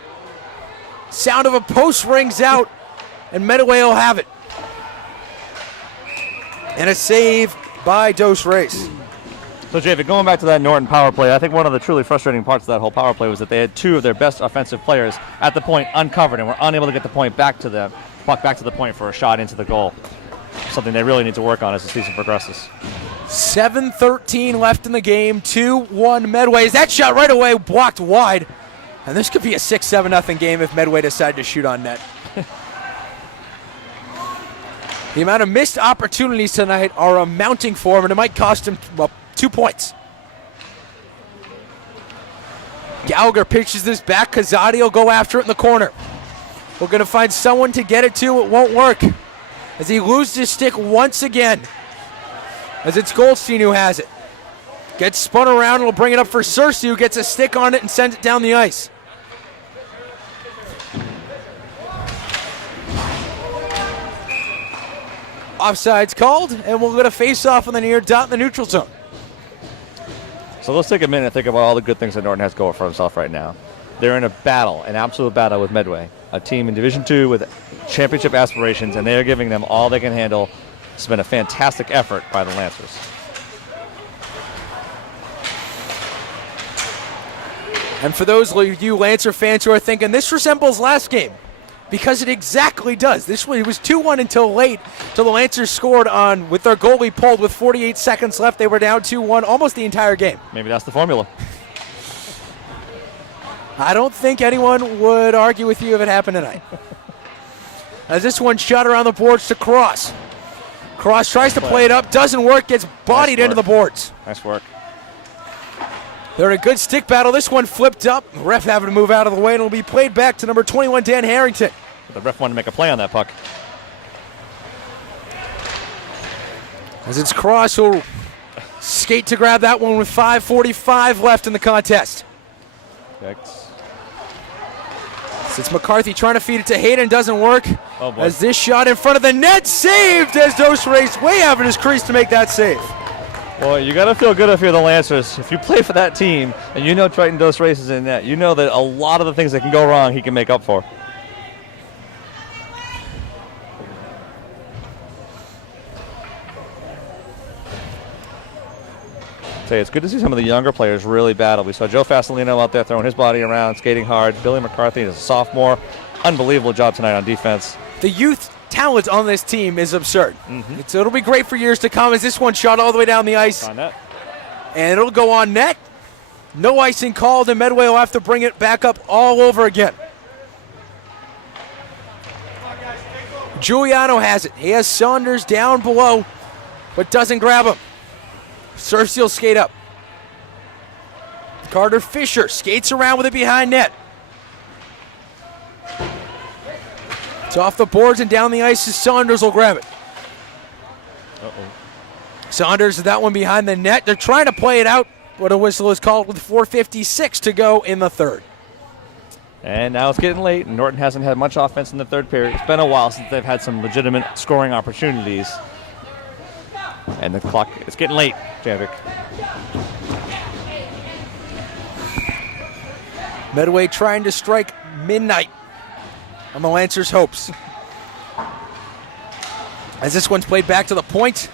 Sound of a post rings out, and Medway will have it. And a save by Dos Reis. So, Javid, going back to that Norton power play, I think one of the truly frustrating parts of that whole power play was that they had two of their best offensive players at the point uncovered and were unable to get the point back to the puck back to the point for a shot into the goal. Something they really need to work on as the season progresses. 7:13 left in the game. 2-1 Medway. That shot right away blocked wide. And this could be a 6-7-0 game if Medway decided to shoot on net. The amount of missed opportunities tonight are amounting for him, and it might cost him 2 points. Gallagher pitches this back. Kazadi will go after it in the corner. We're going to find someone to get it to. It won't work. As he loses his stick once again. As it's Goldstein who has it. Gets spun around and will bring it up for Cersei, who gets a stick on it and sends it down the ice. Offside's called, and we'll get a face-off on the near dot in the neutral zone. So let's take a minute and think about all the good things that Norton has going for himself right now. They're in a battle, an absolute battle with Medway, a team in Division II with championship aspirations, and they are giving them all they can handle. It's been a fantastic effort by the Lancers. And for those of you Lancer fans who are thinking this resembles last game, because it exactly does. This one, it was 2-1 until late, till the Lancers scored on with their goalie pulled with 48 seconds left. They were down 2-1 almost the entire game. Maybe that's the formula. I don't think anyone would argue with you if it happened tonight. As this one shot around the boards to Cross. Cross tries to play it up, doesn't work, gets bodied into the boards. Nice work. They're in a good stick battle. This one flipped up. The ref having to move out of the way, and it'll be played back to number 21, Dan Harrington. The ref wanted to make a play on that puck. As it's Cross who'll skate to grab that one with 5:45 left in the contest. Yikes. It's McCarthy trying to feed it to Hayden, doesn't work. Oh boy. As this shot in front of the net saved as Dos Reis way out in his crease to make that save. Boy, you got to feel good if you're the Lancers. If you play for that team and you know Triton Dos Reis is in net, you know that a lot of the things that can go wrong he can make up for. It's good to see some of the younger players really battle. We saw Joe Fasolino out there throwing his body around, skating hard. Billy McCarthy is a sophomore, unbelievable job tonight on defense. The youth talent on this team is absurd. It'll be great for years to come as this one shot all the way down the ice. On net. And it'll go on net. No icing called, and Medway will have to bring it back up all over again. Giuliano has it. He has Saunders down below, but doesn't grab him. Cersei will skate up. Carter Fisher skates around with it behind net. It's off the boards and down the ice as Saunders will grab it. Saunders with that one behind the net. They're trying to play it out, but a whistle is called with 4:56 to go in the third. And now it's getting late, and Norton hasn't had much offense in the third period. It's been a while since they've had some legitimate scoring opportunities. And the clock is getting late, Javik. Medway trying to strike midnight on the Lancers' hopes. As this one's played back to the point.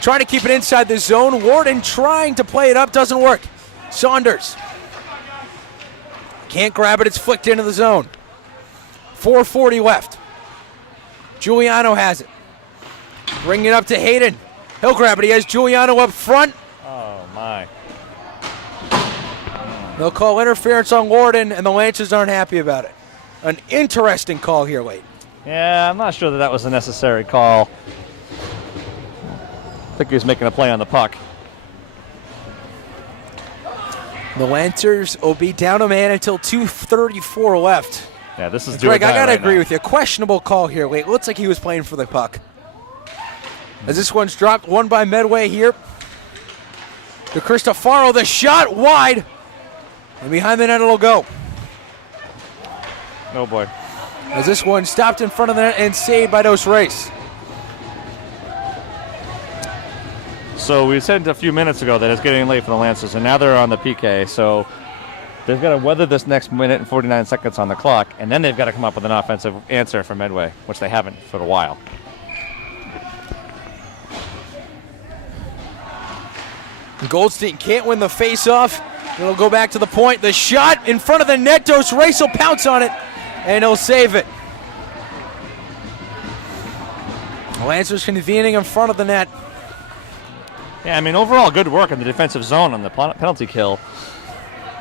Trying to keep it inside the zone. Warden trying to play it up, doesn't work. Saunders. Can't grab it, it's flicked into the zone. 4:40 left. Giuliano has it. Bringing it up to Hayden. He'll grab it, he has Giuliano up front. Oh, my. They'll call interference on Warden, and the Lancers aren't happy about it. An interesting call here late. Yeah, I'm not sure that was a necessary call. I think he was making a play on the puck. The Lancers will be down a man until 2:34 left. Yeah, this is Greg, I gotta agree now. with you. Questionable call here late. Looks like he was playing for the puck. As this one's dropped, one by Medway here. To Cristofaro, the shot wide. And behind the net it'll go. Oh boy. As this one stopped in front of the net and saved by Dos Reis. So we said a few minutes ago that it's getting late for the Lancers, and now they're on the PK. So they've got to weather this next minute and 49 seconds on the clock, and then they've got to come up with an offensive answer for Medway, which they haven't for a while. Goldstein can't win the face-off. It'll go back to the point. The shot in front of the net. Dos Reis will pounce on it, and he'll save it. Lancers convening in front of the net. Yeah, I mean, overall good work in the defensive zone on the penalty kill.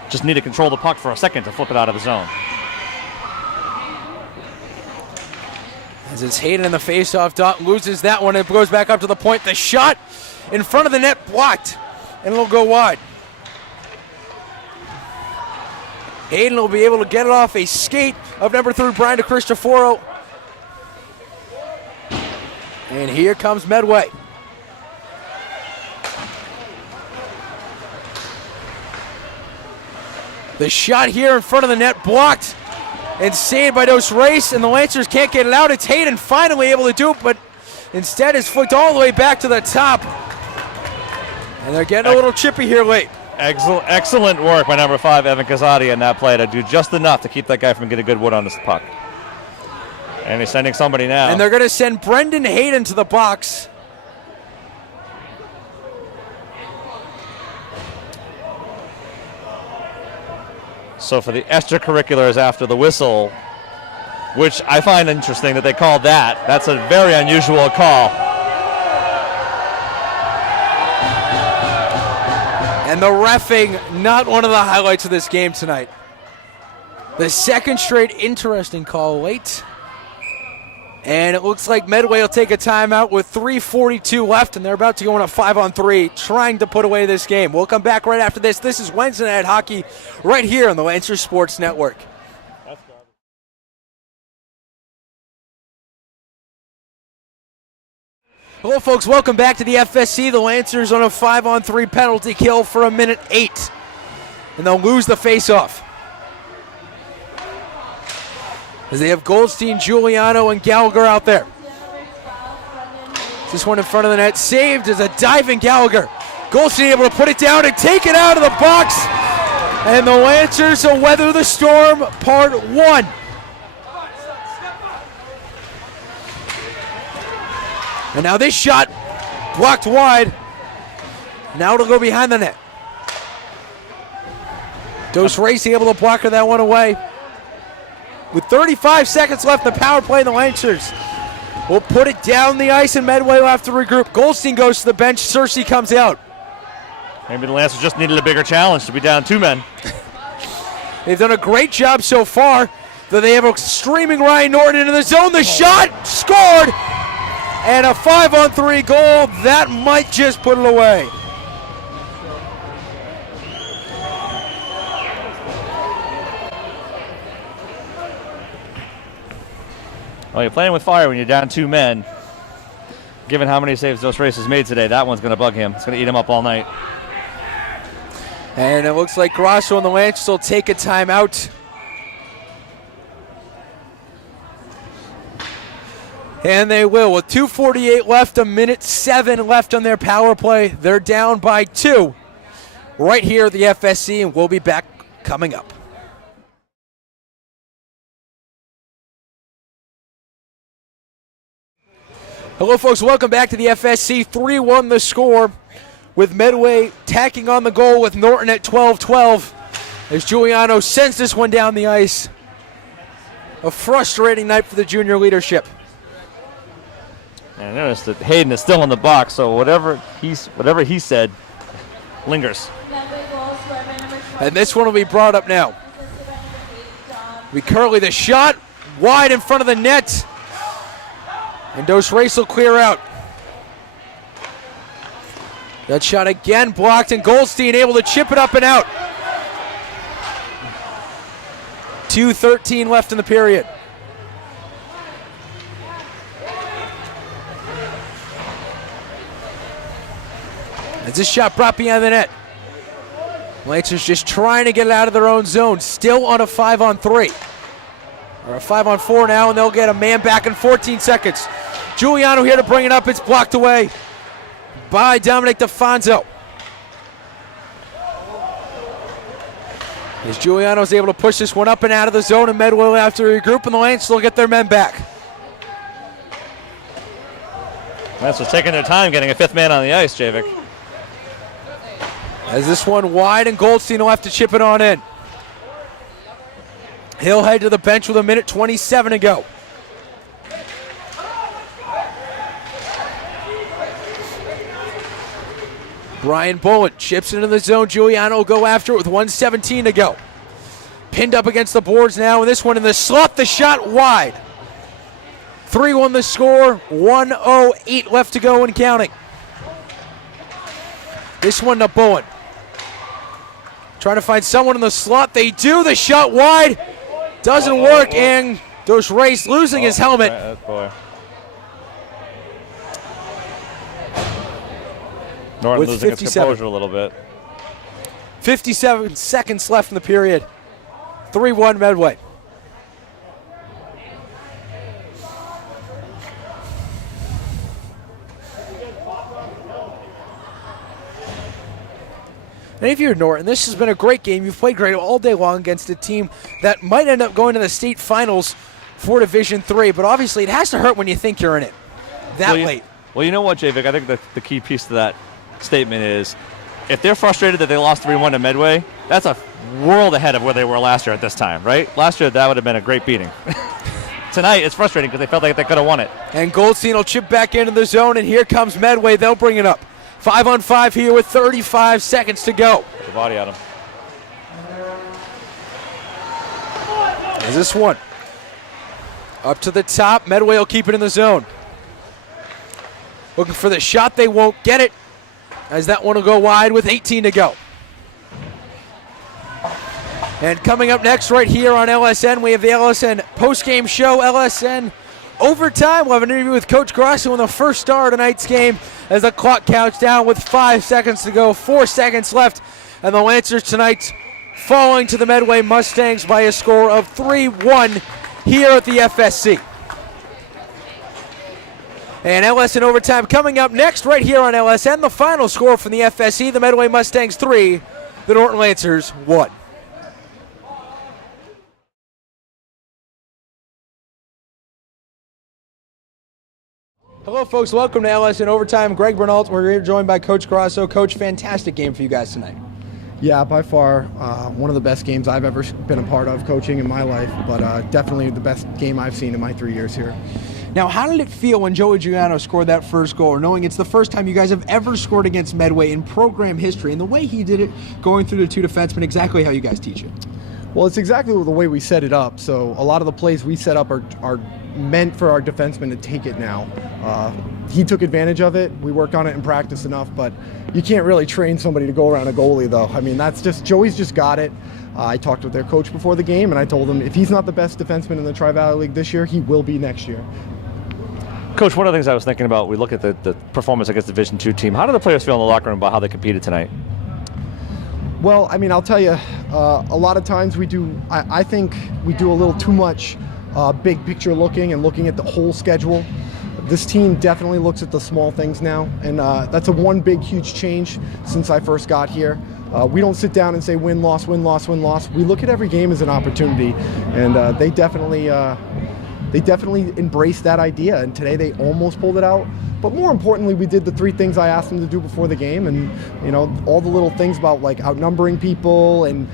Just need to control the puck for a second to flip it out of the zone. As it's Hayden in the face-off dot, loses that one. It goes back up to the point. The shot in front of the net blocked, and it'll go wide. Hayden will be able to get it off a skate of number 3, Brian de Cristofaro. And here comes Medway. The shot here in front of the net blocked and saved by Dos Reis, and the Lancers can't get it out. It's Hayden finally able to do it, but instead it's flicked all the way back to the top. And they're getting a little chippy here late. Excellent work by number 5, Evan Kazadi, in that play to do just enough to keep that guy from getting good wood on this puck. And he's sending somebody now. And they're going to send Brendan Hayden to the box. So for the extracurriculars after the whistle, which I find interesting that they called that. That's a very unusual call. And the reffing, not one of the highlights of this game tonight. The second straight interesting call late. And it looks like Medway will take a timeout with 3:42 left, and they're about to go on a 5-on-3, trying to put away this game. We'll come back right after this. This is Wednesday Night Hockey right here on the Lancers Sports Network. Hello, folks. Welcome back to the FSC. The Lancers on a 5-on-3 penalty kill for 1:08, and they'll lose the faceoff. As they have Goldstein, Giuliano, and Gallagher out there. This one in front of the net, saved as a diving Gallagher. Goldstein able to put it down and take it out of the box. And the Lancers will weather the storm, part 1. And now this shot blocked wide. Now it'll go behind the net. Dos Reis able to block that one away. with 35 seconds left in the power play, the Lancers will put it down the ice, and Medway will have to regroup. Goldstein goes to the bench. Cersei comes out. Maybe the Lancers just needed a bigger challenge to be down 2 men. They've done a great job so far, though they have a streaming Ryan Norton into the zone. The shot scored, and a 5-on-3 goal. That might just put it away. Well, you're playing with fire when you're down 2 men. Given how many saves Dos Reis has made today, that one's going to bug him. It's going to eat him up all night. And it looks like Grosso and the Lancers will take a timeout. And they will. With 2:48 left, a minute 7 left on their power play. They're down by 2 right here at the FSC, and we'll be back coming up. Hello, folks. Welcome back to the FSC. 3-1 the score, with Medway tacking on the goal with Norton at 12-12 as Giuliano sends this one down the ice. A frustrating night for the junior leadership. And notice that Hayden is still in the box, so whatever he said lingers. And this one will be brought up now. We Curley the shot wide in front of the net. And Dos Reis will clear out. That shot again blocked, and Goldstein able to chip it up and out. 2:13 left in the period. As this shot brought behind the net. Lancers just trying to get it out of their own zone. Still on a 5-on-3. Or a 5-on-4 now, and they'll get a man back in 14 seconds. Giuliano here to bring it up. It's blocked away by Dominic DeFonso. As Giuliano's able to push this one up and out of the zone, and Medway will have to regroup, and the Lancers will get their men back. Lancers taking their time getting a 5th man on the ice, Javik. As this one wide, and Goldstein will have to chip it on in. He'll head to the bench with a minute 27 to go. Brian Bullen chips into the zone. Giuliano will go after it with 1:17 to go. Pinned up against the boards now, and this one in the slot, the shot wide. 3-1 the score, 1:08 left to go and counting. This one to Bullen. Trying to find someone in the slot. They do. The shot wide. Doesn't work, and Dos Reis losing his helmet. Boy. Norton with losing 57. his composure a little bit. 57 seconds left in the period. 3-1 Medway. And if you're Norton, this has been a great game. You've played great all day long against a team that might end up going to the state finals for Division III, but obviously it has to hurt when you think you're in it that late. Well, you know what, Javik? I think the key piece to that statement is if they're frustrated that they lost 3-1 to Medway, that's a world ahead of where they were last year at this time, right? Last year, that would have been a great beating. Tonight, it's frustrating because they felt like they could have won it. And Goldstein will chip back into the zone, and here comes Medway. They'll bring it up. 5-on-5 here with 35 seconds to go. Put the body on him. There's this one. Up to the top. Medway will keep it in the zone. Looking for the shot. They won't get it, as that one will go wide with 18 to go. And coming up next right here on LSN, we have the LSN postgame show. LSN overtime. We'll have an interview with Coach Grosso in the first star of tonight's game as the clock counts down with 5 seconds to go, 4 seconds left. And the Lancers tonight falling to the Medway Mustangs by a score of 3-1 here at the FSC. And LSN overtime coming up next right here on LSN. The final score from the FSC, the Medway Mustangs 3, the Norton Lancers 1. Hello, folks. Welcome to LSN Overtime. Greg Bernalt. We're here joined by Coach Grosso. Coach, fantastic game for you guys tonight. Yeah, by far one of the best games I've ever been a part of coaching in my life, but definitely the best game I've seen in my 3 years here. Now, how did it feel when Joey Giuliano scored that first goal, knowing it's the first time you guys have ever scored against Medway in program history, and the way he did it, going through the two defensemen, exactly how you guys teach it? Well, it's exactly the way we set it up. So a lot of the plays we set up are meant for our defensemen to take it now. He took advantage of it. We worked on it in practice enough, but you can't really train somebody to go around a goalie, though. I mean, Joey's just got it. I talked with their coach before the game, and I told him if he's not the best defenseman in the Tri-Valley League this year, he will be next year. Coach, one of the things I was thinking about, we look at the performance against the Division II team. How do the players feel in the locker room about how they competed tonight? Well, I mean, I'll tell you, a lot of times I think we do a little too much big picture looking and looking at the whole schedule. This team definitely looks at the small things now, and that's one big, huge change since I first got here. We don't sit down and say win, loss, win, loss, win, loss. We look at every game as an opportunity, and they definitely embraced that idea, and today they almost pulled it out. But more importantly, we did the 3 things I asked them to do before the game, and all the little things about like outnumbering people and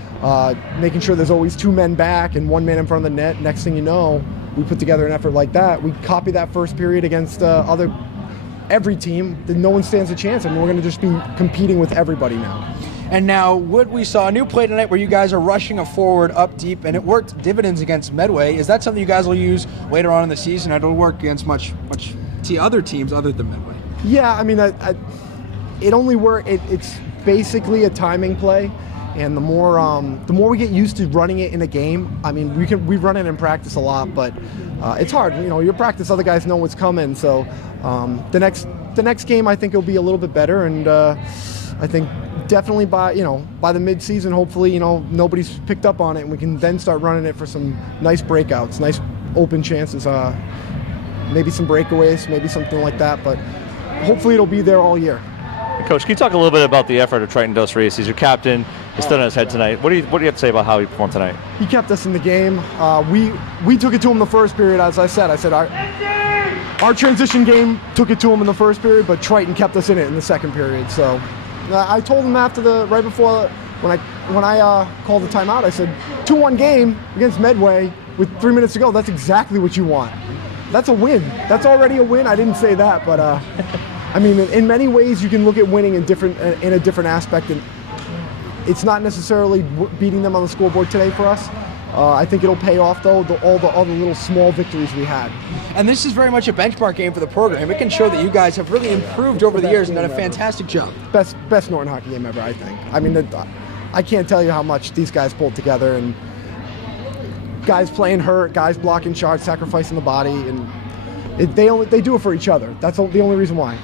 making sure there's always 2 men back and 1 man in front of the net. Next thing you know, we put together an effort like that. We copy that first period against every team. Then no one stands a chance, and we're going to just be competing with everybody now. And now, what we saw a new play tonight where you guys are rushing a forward up deep, and it worked dividends against Medway. Is that something you guys will use later on in the season? It'll work against much other teams other than Medway. Yeah, I mean, it only works. It's basically a timing play, and the more we get used to running it in a game. I mean, we run it in practice a lot, but it's hard. your practice, other guys know what's coming. So the next game, I think it'll be a little bit better, and I think definitely by the mid-season, hopefully nobody's picked up on it, and we can then start running it for some nice breakouts, nice open chances, maybe some breakaways, maybe something like that. But hopefully it'll be there all year. Coach, can you talk a little bit about the effort of Triton Dos Reis? He's your captain. He stood on his head tonight. What do you have to say about how he performed tonight? He kept us in the game. We took it to him the first period, as I said. Our transition game took it to him in the first period, but Triton kept us in it in the second period. So I told him right before when I called the timeout, I said 2-1 game against Medway with 3 minutes to go. That's exactly what you want. That's a win. That's already a win. I didn't say that, but I mean, in many ways, you can look at winning in a different aspect, and it's not necessarily beating them on the scoreboard today for us. I think it'll pay off, though, all the little small victories we had. And this is very much a benchmark game for the program. It can show that you guys have really improved over the years and done a fantastic job. Best Norton hockey game ever, I think. I mean, I can't tell you how much these guys pulled together, and guys playing hurt, guys blocking shots, sacrificing the body, and they do it for each other. That's the only reason why.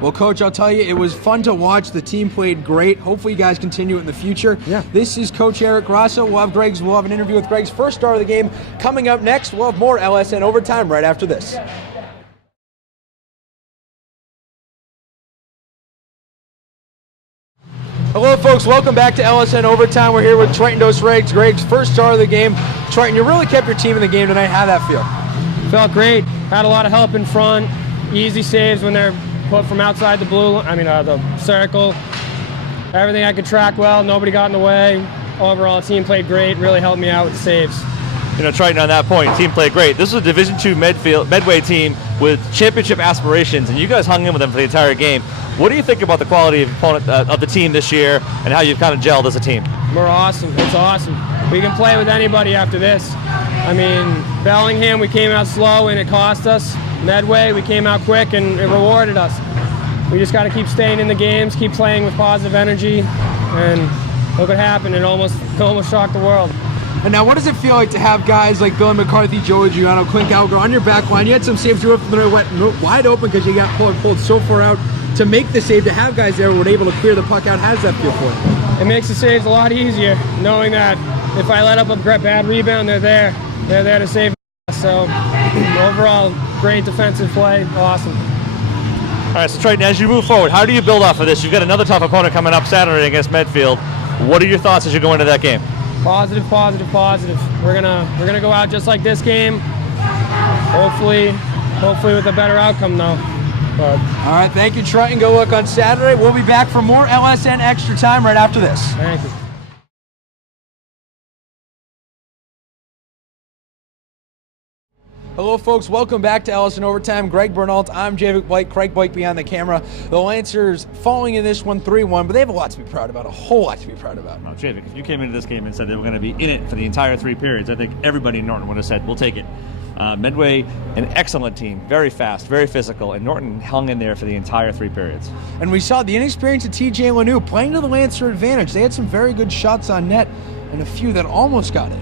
Well, Coach, I'll tell you, it was fun to watch. The team played great. Hopefully you guys continue it in the future. Yeah. This is Coach Eric Grasso. We'll have an interview with Greg's first star of the game coming up next. We'll have more LSN Overtime right after this. Hello, folks. Welcome back to LSN Overtime. We're here with Triton Dos Reis, Greg's first star of the game. Triton, you really kept your team in the game tonight. How'd that feel? Felt great. Had a lot of help in front. Easy saves when they're put from outside the circle. Everything I could track well. Nobody got in the way. Overall, the team played great. Really helped me out with the saves. Triton, on that point, team played great. This was a Division II Medway team with championship aspirations, and you guys hung in with them for the entire game. What do you think about the quality of the team this year and how you've kind of gelled as a team? We're awesome. It's awesome. We can play with anybody after this. I mean, Bellingham, we came out slow and it cost us. Medway, we came out quick and it rewarded us. We just got to keep staying in the games, keep playing with positive energy, and look what happened. It almost shocked the world. And now, what does it feel like to have guys like Bill McCarthy, Joey Giuliano, Clint Gallagher on your back line? You had some saves you went wide open because you got pulled so far out to make the save. To have guys there who were able to clear the puck out, how does that feel for you? It makes the saves a lot easier, knowing that if I let up a bad rebound, they're there. They're there to save us. So overall, great defensive play. Awesome. All right, so Triton, as you move forward, how do you build off of this? You've got another tough opponent coming up Saturday against Medfield. What are your thoughts as you go into that game? Positive. We're gonna go out just like this game. Hopefully with a better outcome though. But All right, thank you, Trenton. Go look on Saturday. We'll be back for more LSN Extra Time right after this. thank you. Hello, folks. Welcome back to LSN Overtime. Greg Bernalt. I'm Javik Blake. Craig Blake behind the camera. The Lancers falling in this one 3-1, but they have a lot to be proud about, a whole lot to be proud about. Now, Javik, if you came into this game and said they were going to be in it for the entire 3 periods, I think everybody in Norton would have said, we'll take it. Medway, an excellent team, very fast, very physical, and Norton hung in there for the entire 3 periods. And we saw the inexperience of TJ Lanou playing to the Lancer advantage. They had some very good shots on net and a few that almost got it.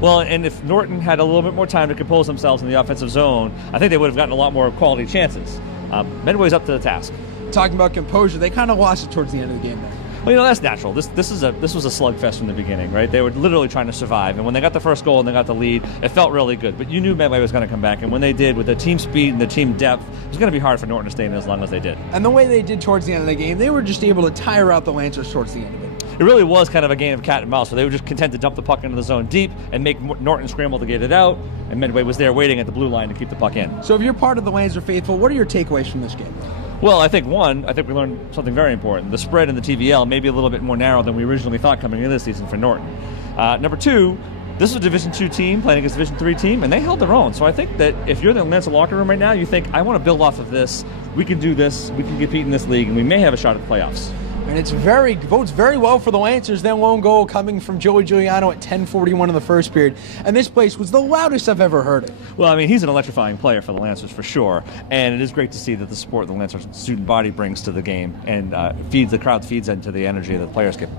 Well, and if Norton had a little bit more time to compose themselves in the offensive zone, I think they would have gotten a lot more quality chances. Medway's up to the task. Talking about composure, they kind of lost it towards the end of the game there. Well, that's natural. This was a slugfest from the beginning, right? They were literally trying to survive, and when they got the first goal and they got the lead, it felt really good. But you knew Medway was going to come back, and when they did, with the team speed and the team depth, it was going to be hard for Norton to stay in as long as they did. And the way they did towards the end of the game, they were just able to tire out the Lancers towards the end of it. It really was kind of a game of cat and mouse, so they were just content to dump the puck into the zone deep and make Norton scramble to get it out, and Medway was there waiting at the blue line to keep the puck in. So if you're part of the Lancer faithful, what are your takeaways from this game? Well, I think we learned something very important. The spread in the TVL may be a little bit more narrow than we originally thought coming into this season for Norton. Number 2, this is a Division II team playing against a Division III team, and they held their own. So I think that if you're in the Lancer locker room right now, you think, I want to build off of this. We can do this. We can compete in this league, and we may have a shot at the playoffs. And it votes very well for the Lancers. Then lone goal coming from Joey Giuliano at 10:41 in the first period. And this place was the loudest I've ever heard it. Well, I mean, he's an electrifying player for the Lancers for sure. And it is great to see that the support the Lancers student body brings to the game and the crowd feeds into the energy that the players give.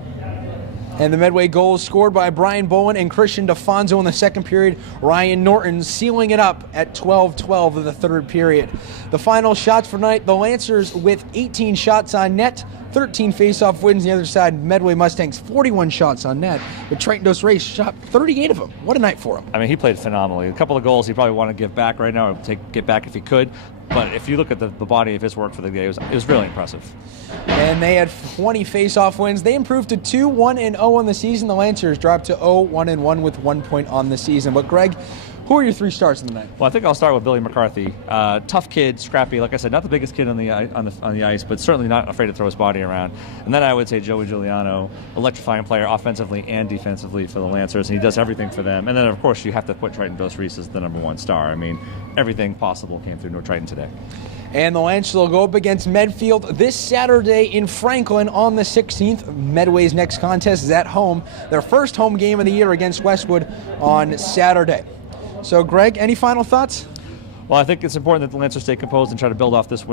And the Medway goals scored by Brian Bowen and Christian DeFonso in the second period. Ryan Norton sealing it up at 12-12 of the third period. The final shots for tonight, the Lancers with 18 shots on net, 13 face-off wins. On the other side, Medway Mustangs 41 shots on net, but Trenton Dos Reis shot 38 of them. What a night for him. I mean, he played phenomenally. A couple of goals he probably want to give back right now, or get back if he could. But if you look at the body of his work for the game, it was really impressive. And they had 20 face-off wins. They improved to 2-1-0 on the season. The Lancers dropped to 0-1-1 with 1 point on the season. But Greg, who are your 3 stars in the night? Well, I think I'll start with Billy McCarthy. Tough kid, scrappy. Like I said, not the biggest kid on the ice, but certainly not afraid to throw his body around. And then I would say Joey Giuliano, electrifying player offensively and defensively for the Lancers, and he does everything for them. And then, of course, you have to put Trenton Dos Reis as the number 1 star. I mean, everything possible came through Triton today. And the Lancers will go up against Medfield this Saturday in Franklin on the 16th. Medway's next contest is at home. Their first home game of the year against Westwood on Saturday. So, Greg, any final thoughts? Well, I think it's important that the Lancers stay composed and try to build off this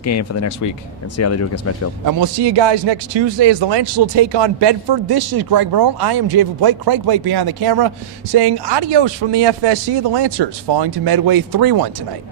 game for the next week and see how they do against Medfield. And we'll see you guys next Tuesday as the Lancers will take on Bedford. This is Greg Bernal. I am Javik Blake. Craig Blake behind the camera saying adios from the FSC. The Lancers falling to Medway 3-1 tonight.